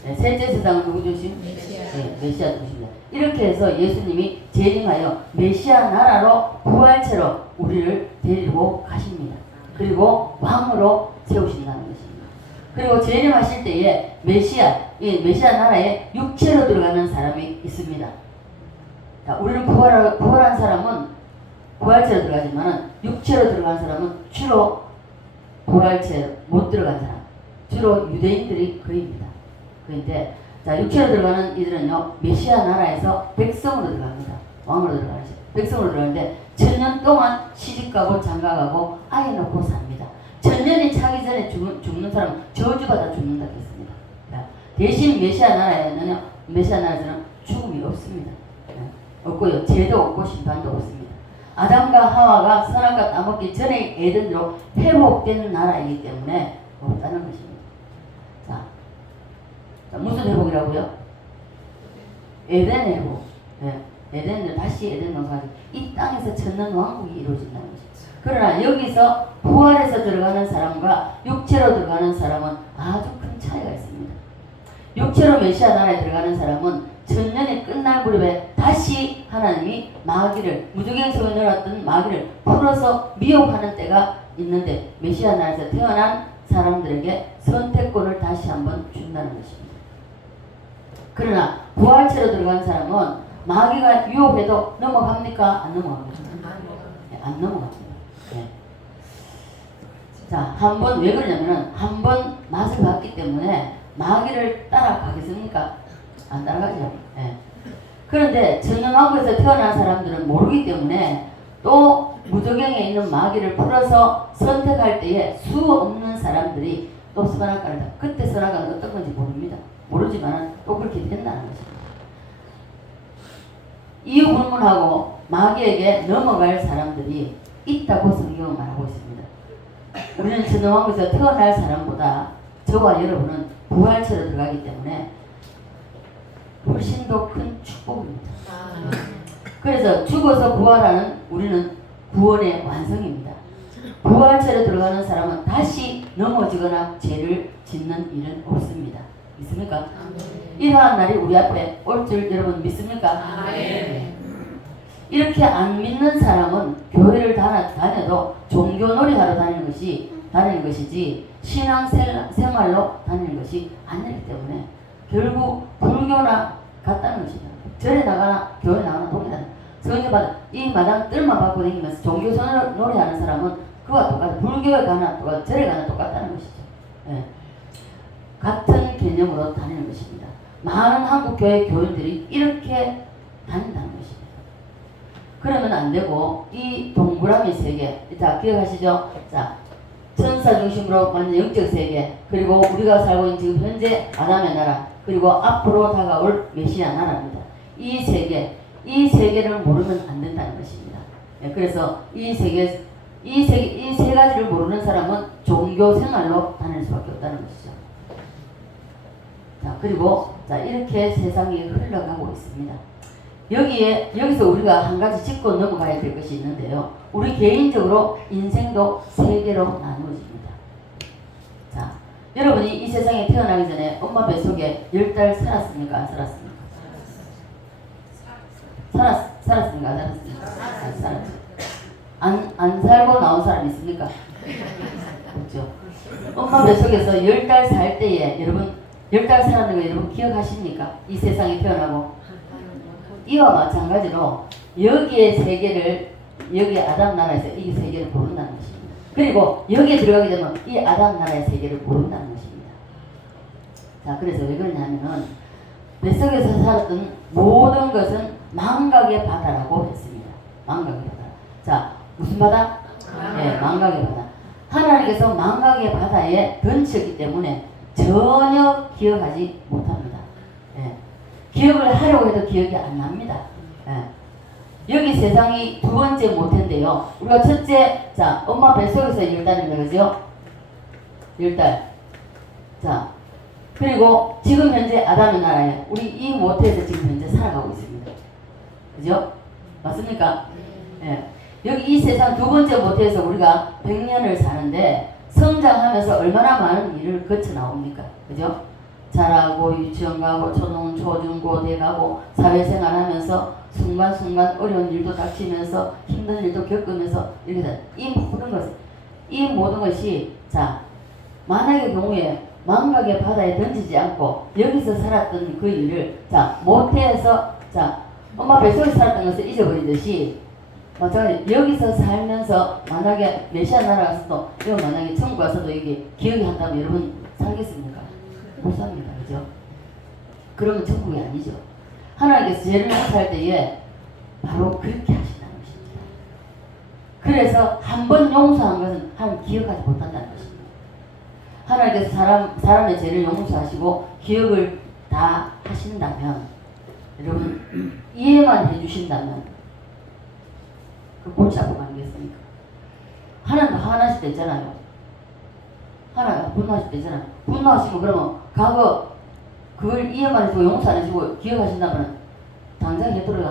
네, 셋째 세상은 누구 중심? 네, 메시아 중심입니다. 이렇게 해서 예수님이 재림하여 메시아 나라로 부활체로 우리를 데리고 가십니다. 그리고 왕으로 세우신다는 것입니다. 그리고 재림하실 때에 이 메시아 나라에 육체로 들어가는 사람이 있습니다. 자, 우리는 부활한 사람은 부활체로 들어가지만 육체로 들어간 사람은 주로 부활체 못 들어간 사람, 주로 유대인들이 그입니다. 그런데 자, 육체로 들어가는 이들은요, 메시아 나라에서 백성으로 들어갑니다. 왕으로 들어가는 백성으로 들어가는데 천년 동안 시집가고 장가가고 아이 놓고 삽니다. 천년이 차기 전에 죽는 사람은 저주받아 죽는다 했습니다. 대신 메시아 나라에서는 죽음이 없습니다. 없고요, 죄도 없고 심판도 없습니다. 아담과 하와가 선악과 따먹기 전에 에덴으로 회복되는 나라이기 때문에 없다는 것입니다. 자, 무슨 회복이라고요? 에덴 회복. 에덴을 다시 에덴 농사하지. 이 땅에서 천년 왕국이 이루어진다는 것이죠. 그러나 여기서 부활해서 들어가는 사람과 육체로 들어가는 사람은 아주 큰 차이가 있습니다. 육체로 메시아 나라에 들어가는 사람은 천년이 끝날 무렵에 다시 하나님이 무저갱 속에 넣어놨던 마귀를 풀어서 미혹하는 때가 있는데 메시아 나라에서 태어난 사람들에게 선택권을 다시 한번 준다는 것입니다. 그러나 부활체로 들어간 사람은 마귀가 유혹해도 넘어갑니까? 안 넘어갑니까? 안 넘어갑니다. 네. 자, 왜 그러냐면은 한 번 맛을 봤기 때문에 마귀를 따라가겠습니까? 안 따라가죠. 네. 그런데 천년왕국에서 태어난 사람들은 모르기 때문에 또 무저갱에 있는 마귀를 풀어서 선택할 때에 수 없는 사람들이 또 선악과를 그때 선악과는 어떤 건지 모릅니다. 모르지만 또 그렇게 된다는 것입니다. 이유 불문하고 마귀에게 넘어갈 사람들이 있다고 성경은 말하고 있습니다. 우리는 천년왕국에서 태어날 사람보다 저와 여러분은 부활체로 들어가기 때문에 훨씬 더 큰 축복입니다. 그래서 죽어서 부활하는 우리는 구원의 완성입니다. 부활체로 들어가는 사람은 다시 넘어지거나 죄를 짓는 일은 없습니다. 믿습니까? 이러한 날이 우리 앞에 올 줄 여러분 믿습니까? 네. 이렇게 안 믿는 사람은 교회를 다녀도 종교놀이 하러 다니는 것이지 신앙생활로 다니는 것이 아니기 때문에 결국 불교나 같다는 것입니다. 절에 나가나 교회 나가나 동일하다. 성경마다 이 마당 뜰만 받고 다니면서 종교놀이 하는 사람은 그와 똑같아. 불교에 가나 똑같아. 절에 가나 똑같다는 것이죠. 네. 같은 개념으로 다니는 것입니다. 많은 한국교회 교인들이 이렇게 다닌다는 것입니다. 그러면 안 되고 이 동그라미 세계, 자 기억하시죠? 자 천사 중심으로 완전 영적 세계, 그리고 우리가 살고 있는 지금 현재 아담의 나라, 그리고 앞으로 다가올 메시아 나라입니다. 이 세계를 모르면 안 된다는 것입니다. 네, 그래서 이 세 가지를 모르는 사람은 종교 생활로 다닐 수밖에 없다는 것이죠. 자, 그리고 이렇게 세상이 흘러가고 있습니다. 여기서 우리가 한 가지 짚고 넘어가야 될 것이 있는데요. 우리 개인적으로 인생도 세 개로 나누어집니다. 자, 여러분이 이 세상에 태어나기 전에 엄마 뱃속에 10달 살았습니까? 안 살았습니까? 살았습니까? 안 살았습니까? 안 살았죠. 안 살고 나온 사람 있습니까? 없죠. 엄마 뱃속에서 10달 살 때에 여러분 10달 살았는 거 여러분 기억하십니까? 이 세상에 태어나고 이와 마찬가지로 여기에 세계를 여기 아담 나라에서 이 세계를 모른다는 것입니다. 그리고 여기에 들어가게 되면 이 아담 나라의 세계를 모른다는 것입니다. 자, 그래서 왜 그러냐면은 뱃속에서 살았던 모든 것은 망각의 바다라고 했습니다. 망각의 바다. 자, 무슨 바다? 네, 망각의 바다. 하나님께서 망각의 바다에 던졌기 때문에 전혀 기억하지 못합니다. 예. 기억을 하려고 해도 기억이 안 납니다. 예. 여기 세상이 두 번째 모태인데요. 우리가 첫째, 자, 엄마 뱃속에서 10달입니다. 그죠? 10달. 자, 그리고 지금 현재 아담의 나라에 우리 이 모태에서 지금 현재 살아가고 있습니다. 그죠? 맞습니까? 예. 여기 이 세상 두 번째 모태에서 우리가 100년을 사는데 성장하면서 얼마나 많은 일을 거쳐 나옵니까? 그죠? 자라고 유치원 가고 초등 초중고대 가고 사회생활 하면서 순간순간 어려운 일도 닥치면서 힘든 일도 겪으면서 이렇게 이 모든 것이 자 만약의 경우에 망각의 바다에 던지지 않고 여기서 살았던 그 일을 자 모태에서 자 엄마 뱃속에 살았던 것을 잊어버리듯이 마찬가지 여기서 살면서 만약에 메시아 나라 가서도 이거 만약에 천국 가서도 이게 기억이 한다면 여러분 살겠습니까? 못 삽니다. 그죠? 그러면 천국이 아니죠. 하나님께서 죄를 용서할 때에 바로 그렇게 하신다는 것입니다. 그래서 한 번 용서한 것은 하나님 기억하지 못한다는 것입니다. 하나님께서 사람의 죄를 용서하시고 기억을 다 하신다면 여러분 이해만 해주신다면 그 골치 아프고 아니겠습니까? 하나님도 화나실 때 있잖아요. 하나님 분노하실 때 있잖아요. 분노하시고 그러면 과거 그걸 이해만 해주고 용서 안 해주고 기억하신다면 당장 해도록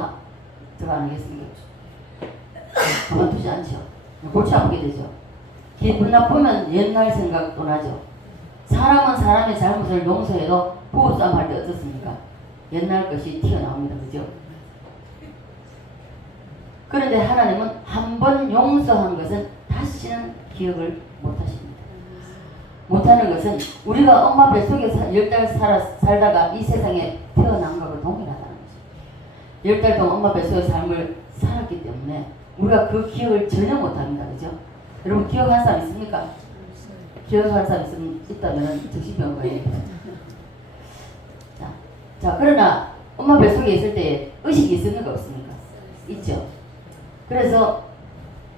들어가 아니겠습니까? 그만두지 않죠. 골치 아프게 되죠. 기분 나쁘면 옛날 생각도 나죠. 사람은 사람의 잘못을 용서해도 부부싸움 할 때 어떻습니까? 옛날 것이 튀어나옵니다. 그죠? 그런데 하나님은 한 번 용서한 것은 다시는 기억을 못하십니다. 못하는 것은 우리가 엄마 뱃속에 10달 살다가 이 세상에 태어난 것과 동일하다는 것입니다. 10달 동안 엄마 뱃속의 삶을 살았기 때문에 우리가 그 기억을 전혀 못합니다. 그죠? 여러분 기억하는 사람 있습니까? 기억하는 사람 있다면 정신병원 가야 됩니다. 자, 그러나 엄마 뱃속에 있을 때 의식이 있습니까? 없습니까? 있죠. 그래서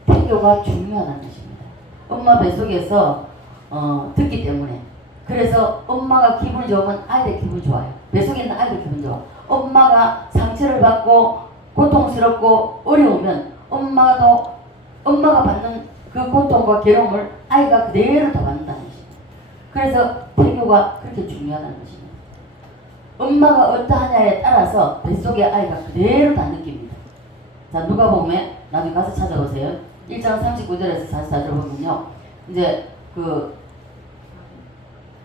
태교가 중요하다는 것입니다. 엄마 뱃속에서 듣기 때문에 그래서 엄마가 기분이 좋으면 아이들 기분 좋아요. 뱃속에 있는 아이들 기분 좋아. 엄마가 상처를 받고 고통스럽고 어려우면 엄마가 받는 그 고통과 괴로움을 아이가 그대로 다 받는다는 것입니다. 그래서 태교가 그렇게 중요하다는 것입니다. 엄마가 어떠하냐에 따라서 뱃속의 아이가 그대로 다 느낍니다. 자, 누가복음에 나중에 가서 찾아보세요. 1장 39절에서 44절 보면요. 이제 그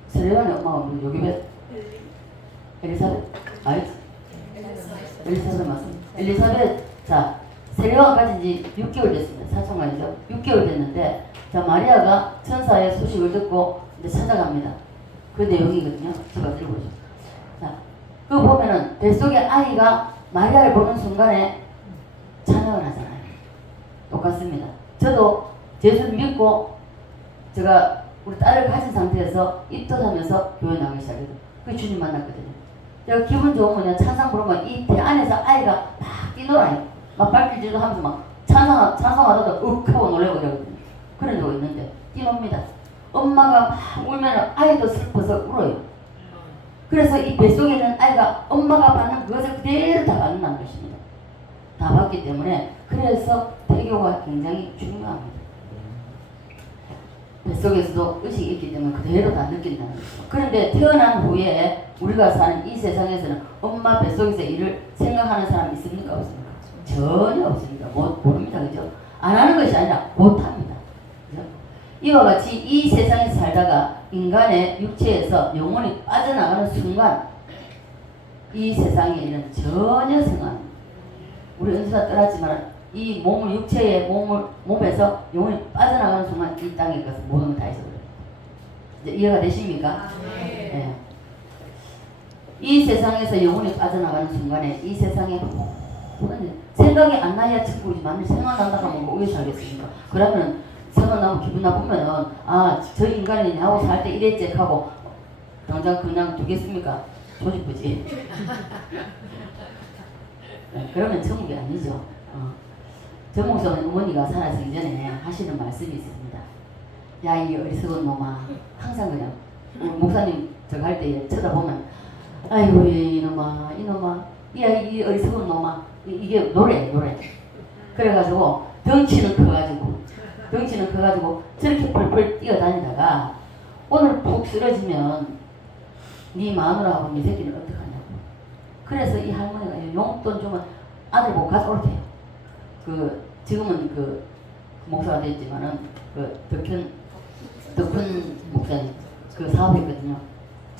세례요한의 엄마가 요괴벳 엘리사벳 엘리사벳 맞습니다. 엘리사벳 자 세례요한 가진 지 6개월 됐습니다. 사촌간이죠. 6개월 됐는데 자 마리아가 천사의 소식을 듣고 이제 찾아갑니다. 그 내용이거든요. 제가 읽어보죠. 자, 그거 보면은 뱃속의 아이가 마리아를 보는 순간에 찬양을 하잖아요. 똑같습니다. 저도 예수를 믿고 제가 우리 딸을 가진 상태에서 입덧하면서 교회 나가기 시작했어요. 그 주님 만났거든요. 제가 기분 좋으면 그냥 찬상 부르면 이 배 안에서 아이가 막 뛰놀아요. 막 발길질도 하면서 막 찬송하다가 욱 하고 놀래고 그러거든요. 그런 적이 있는데 뛰놉니다. 엄마가 막 울면 아이도 슬퍼서 울어요. 그래서 이 뱃속에 있는 아이가 엄마가 받는 그것을 그대로 다 받는다는 것입니다. 다 받기 때문에 그래서 태교가 굉장히 중요합니다. 뱃속에서도 의식이 있기 때문에 그대로 다 느낀다는 거죠. 그런데 태어난 후에 우리가 사는 이 세상에서는 엄마 뱃속에서 일을 생각하는 사람 있습니까? 없습니까? 전혀 없습니다. 모릅니다. 그죠? 안 하는 것이 아니라 못합니다. 그죠? 이와 같이 이 세상에서 살다가 인간의 육체에서 영혼이 빠져나가는 순간 이 세상에 있는 전혀 생활 우리 은수가 떠났지만 이 몸을 육체의 몸에서 영혼이 빠져나가는 순간 이 땅에 가서 모든 걸 다 잊어버려요. 이제 이해가 되십니까? 네. 이 세상에서 영혼이 빠져나가는 순간에 이 세상에 생각이 안 나야 천국이지만 생각난다 하면 뭐 왜 살겠습니까? 그러면 생각나면 기분 나쁘면은 저 인간이 나하고 살 때 이랬지 하고 당장 그냥 두겠습니까? 조직부지. 네, 그러면 천국이 아니죠. 정목성 어머니가 살아서기 전에 하시는 말씀이 있습니다. 야, 이 어리석은 놈아. 항상 그냥 목사님 저거 할 때 쳐다보면 아이고 이놈아 이 어리석은 놈아. 이게 노래 그래가지고 덩치는 커가지고 저렇게 펄펄 뛰어다니다가 오늘 푹 쓰러지면 네 마누라하고 네 새끼는 어떡하냐고. 그래서 이 할머니가 용돈 주면 아들 못 가져올게요. 지금은 목사가 됐지만은 덕훈 목사님 사업했거든요.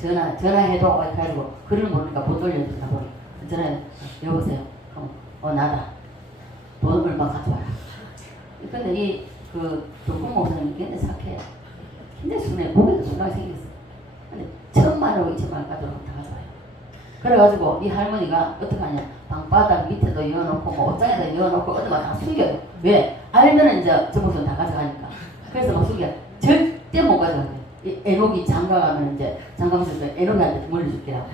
전화해도 가지고 글을 모르니까 못 돌려주나 보니 전화해 여보세요. 나다. 돈 얼마 가져와라. 근데 그 조금 목사님이 굉장히 착해요. 굉장히 순해. 목에도 순하게 생겼어. 근데 1,000만 원, 2,000만 원 가져오면 다 가져와요. 그래가지고 이 할머니가 어떻게 하냐. 방바닥 밑에도 이어놓고 뭐 옷장에다 이어놓고 어디만 다 숨겨요. 왜? 알면은 이제 저 목사님 다 가져가니까. 그래서 막 숨겨. 절대 못 가져가요. 이 애녹이 장가가면 이제 장가면서 애녹이한테 물려줄게요.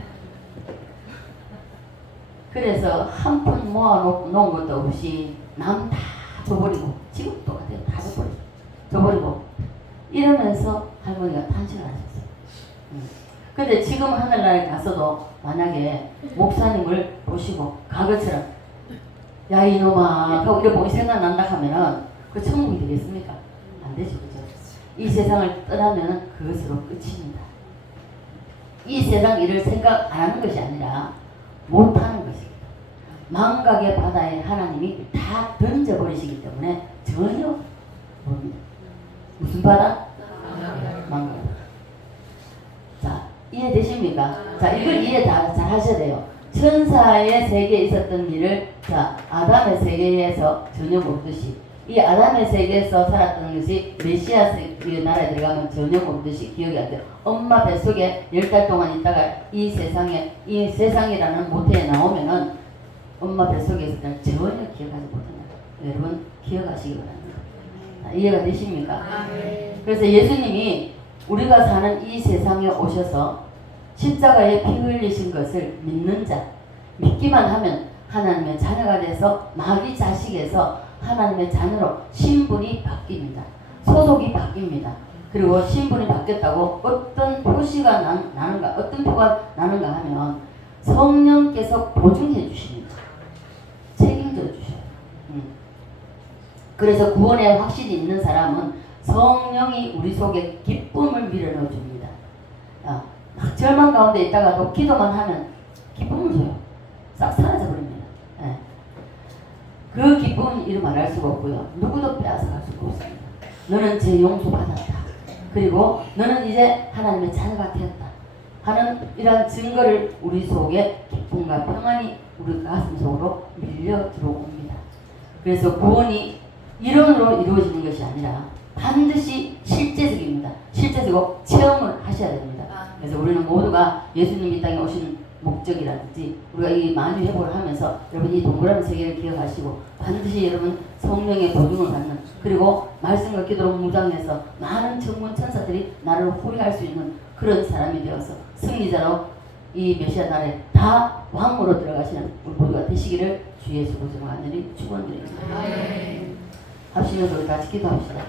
그래서 한 푼 모아놓은 것도 없이 남 다 줘버리고 지금 똑같아요. 다 줘버리고 이러면서 할머니가 탄식을 하셨어요. 근데 지금 하늘나라에 가서도 만약에 목사님을 보시고 과거처럼 야 이놈아 하고 이래 보기 생각난다 하면은 그 천국이 되겠습니까? 안 되죠. 그죠? 이 세상을 떠나면 그것으로 끝입니다. 이 세상 일을 생각 안 하는 것이 아니라 못하는 것입니다. 망각의 바다에 하나님이 다 던져버리시기 때문에 전혀 뭡니다. 무슨 바다? 망각. 자, 이해되십니까? 자, 이걸 이해 잘 하셔야 돼요. 천사의 세계에 있었던 일을 아담의 세계에서 전혀 모르듯이 이 아담의 세계에서 살았던 것이 메시아 나라에 들어가면 전혀 모르듯이 기억이 안 돼요. 엄마 뱃속에 10달 동안 있다가 이 세상이라는 모태에 나오면은 엄마 뱃속에 있을 때는 전혀 기억하지 못한다. 여러분 기억하시기 바랍니다. 이해가 되십니까? 그래서 예수님이 우리가 사는 이 세상에 오셔서 십자가에 피 흘리신 것을 믿는 자, 믿기만 하면 하나님의 자녀가 돼서 마귀 자식에서 하나님의 자녀로 신분이 바뀝니다. 소속이 바뀝니다. 그리고 신분이 바뀌었다고 어떤 표시가 나는가, 어떤 표가 나는가 하면 성령께서 보증해 주십니다. 책임져 주셔요. 그래서 구원의 확신이 있는 사람은 성령이 우리 속에 기쁨을 밀어넣어 줍니다. 막 절망 가운데 있다가도 기도만 하면 기쁨을 줘요. 싹 사라져 버립니다. 그 기쁨은 이루 말할 수가 없고요. 누구도 빼앗아갈 수가 없습니다. 너는 제 용서 받았다. 그리고 너는 이제 하나님의 자녀가 되었다. 하는 이러한 증거를 우리 속에 기쁨과 평안이 우리 가슴 속으로 밀려 들어옵니다. 그래서 구원이 이론으로 이루어지는 것이 아니라 반드시 실제적입니다. 실제적으로 체험을 하셔야 됩니다. 그래서 우리는 모두가 예수님이 이 땅에 오신 목적이라든지 우리가 이 만유회복을 하면서 여러분 이 동그라미 세계를 기억하시고 반드시 여러분 성령의 보증을 받는 그리고 말씀과 기도로 무장해서 많은 천군 천사들이 나를 호위할 수 있는 그런 사람이 되어서 승리자로 이 메시아 나라에 다 왕으로 들어가시는 우리 모두가 되시기를 주 예수 그리스도로 간절히 축원드립니다. 합심해서 우리 같이 기도합시다.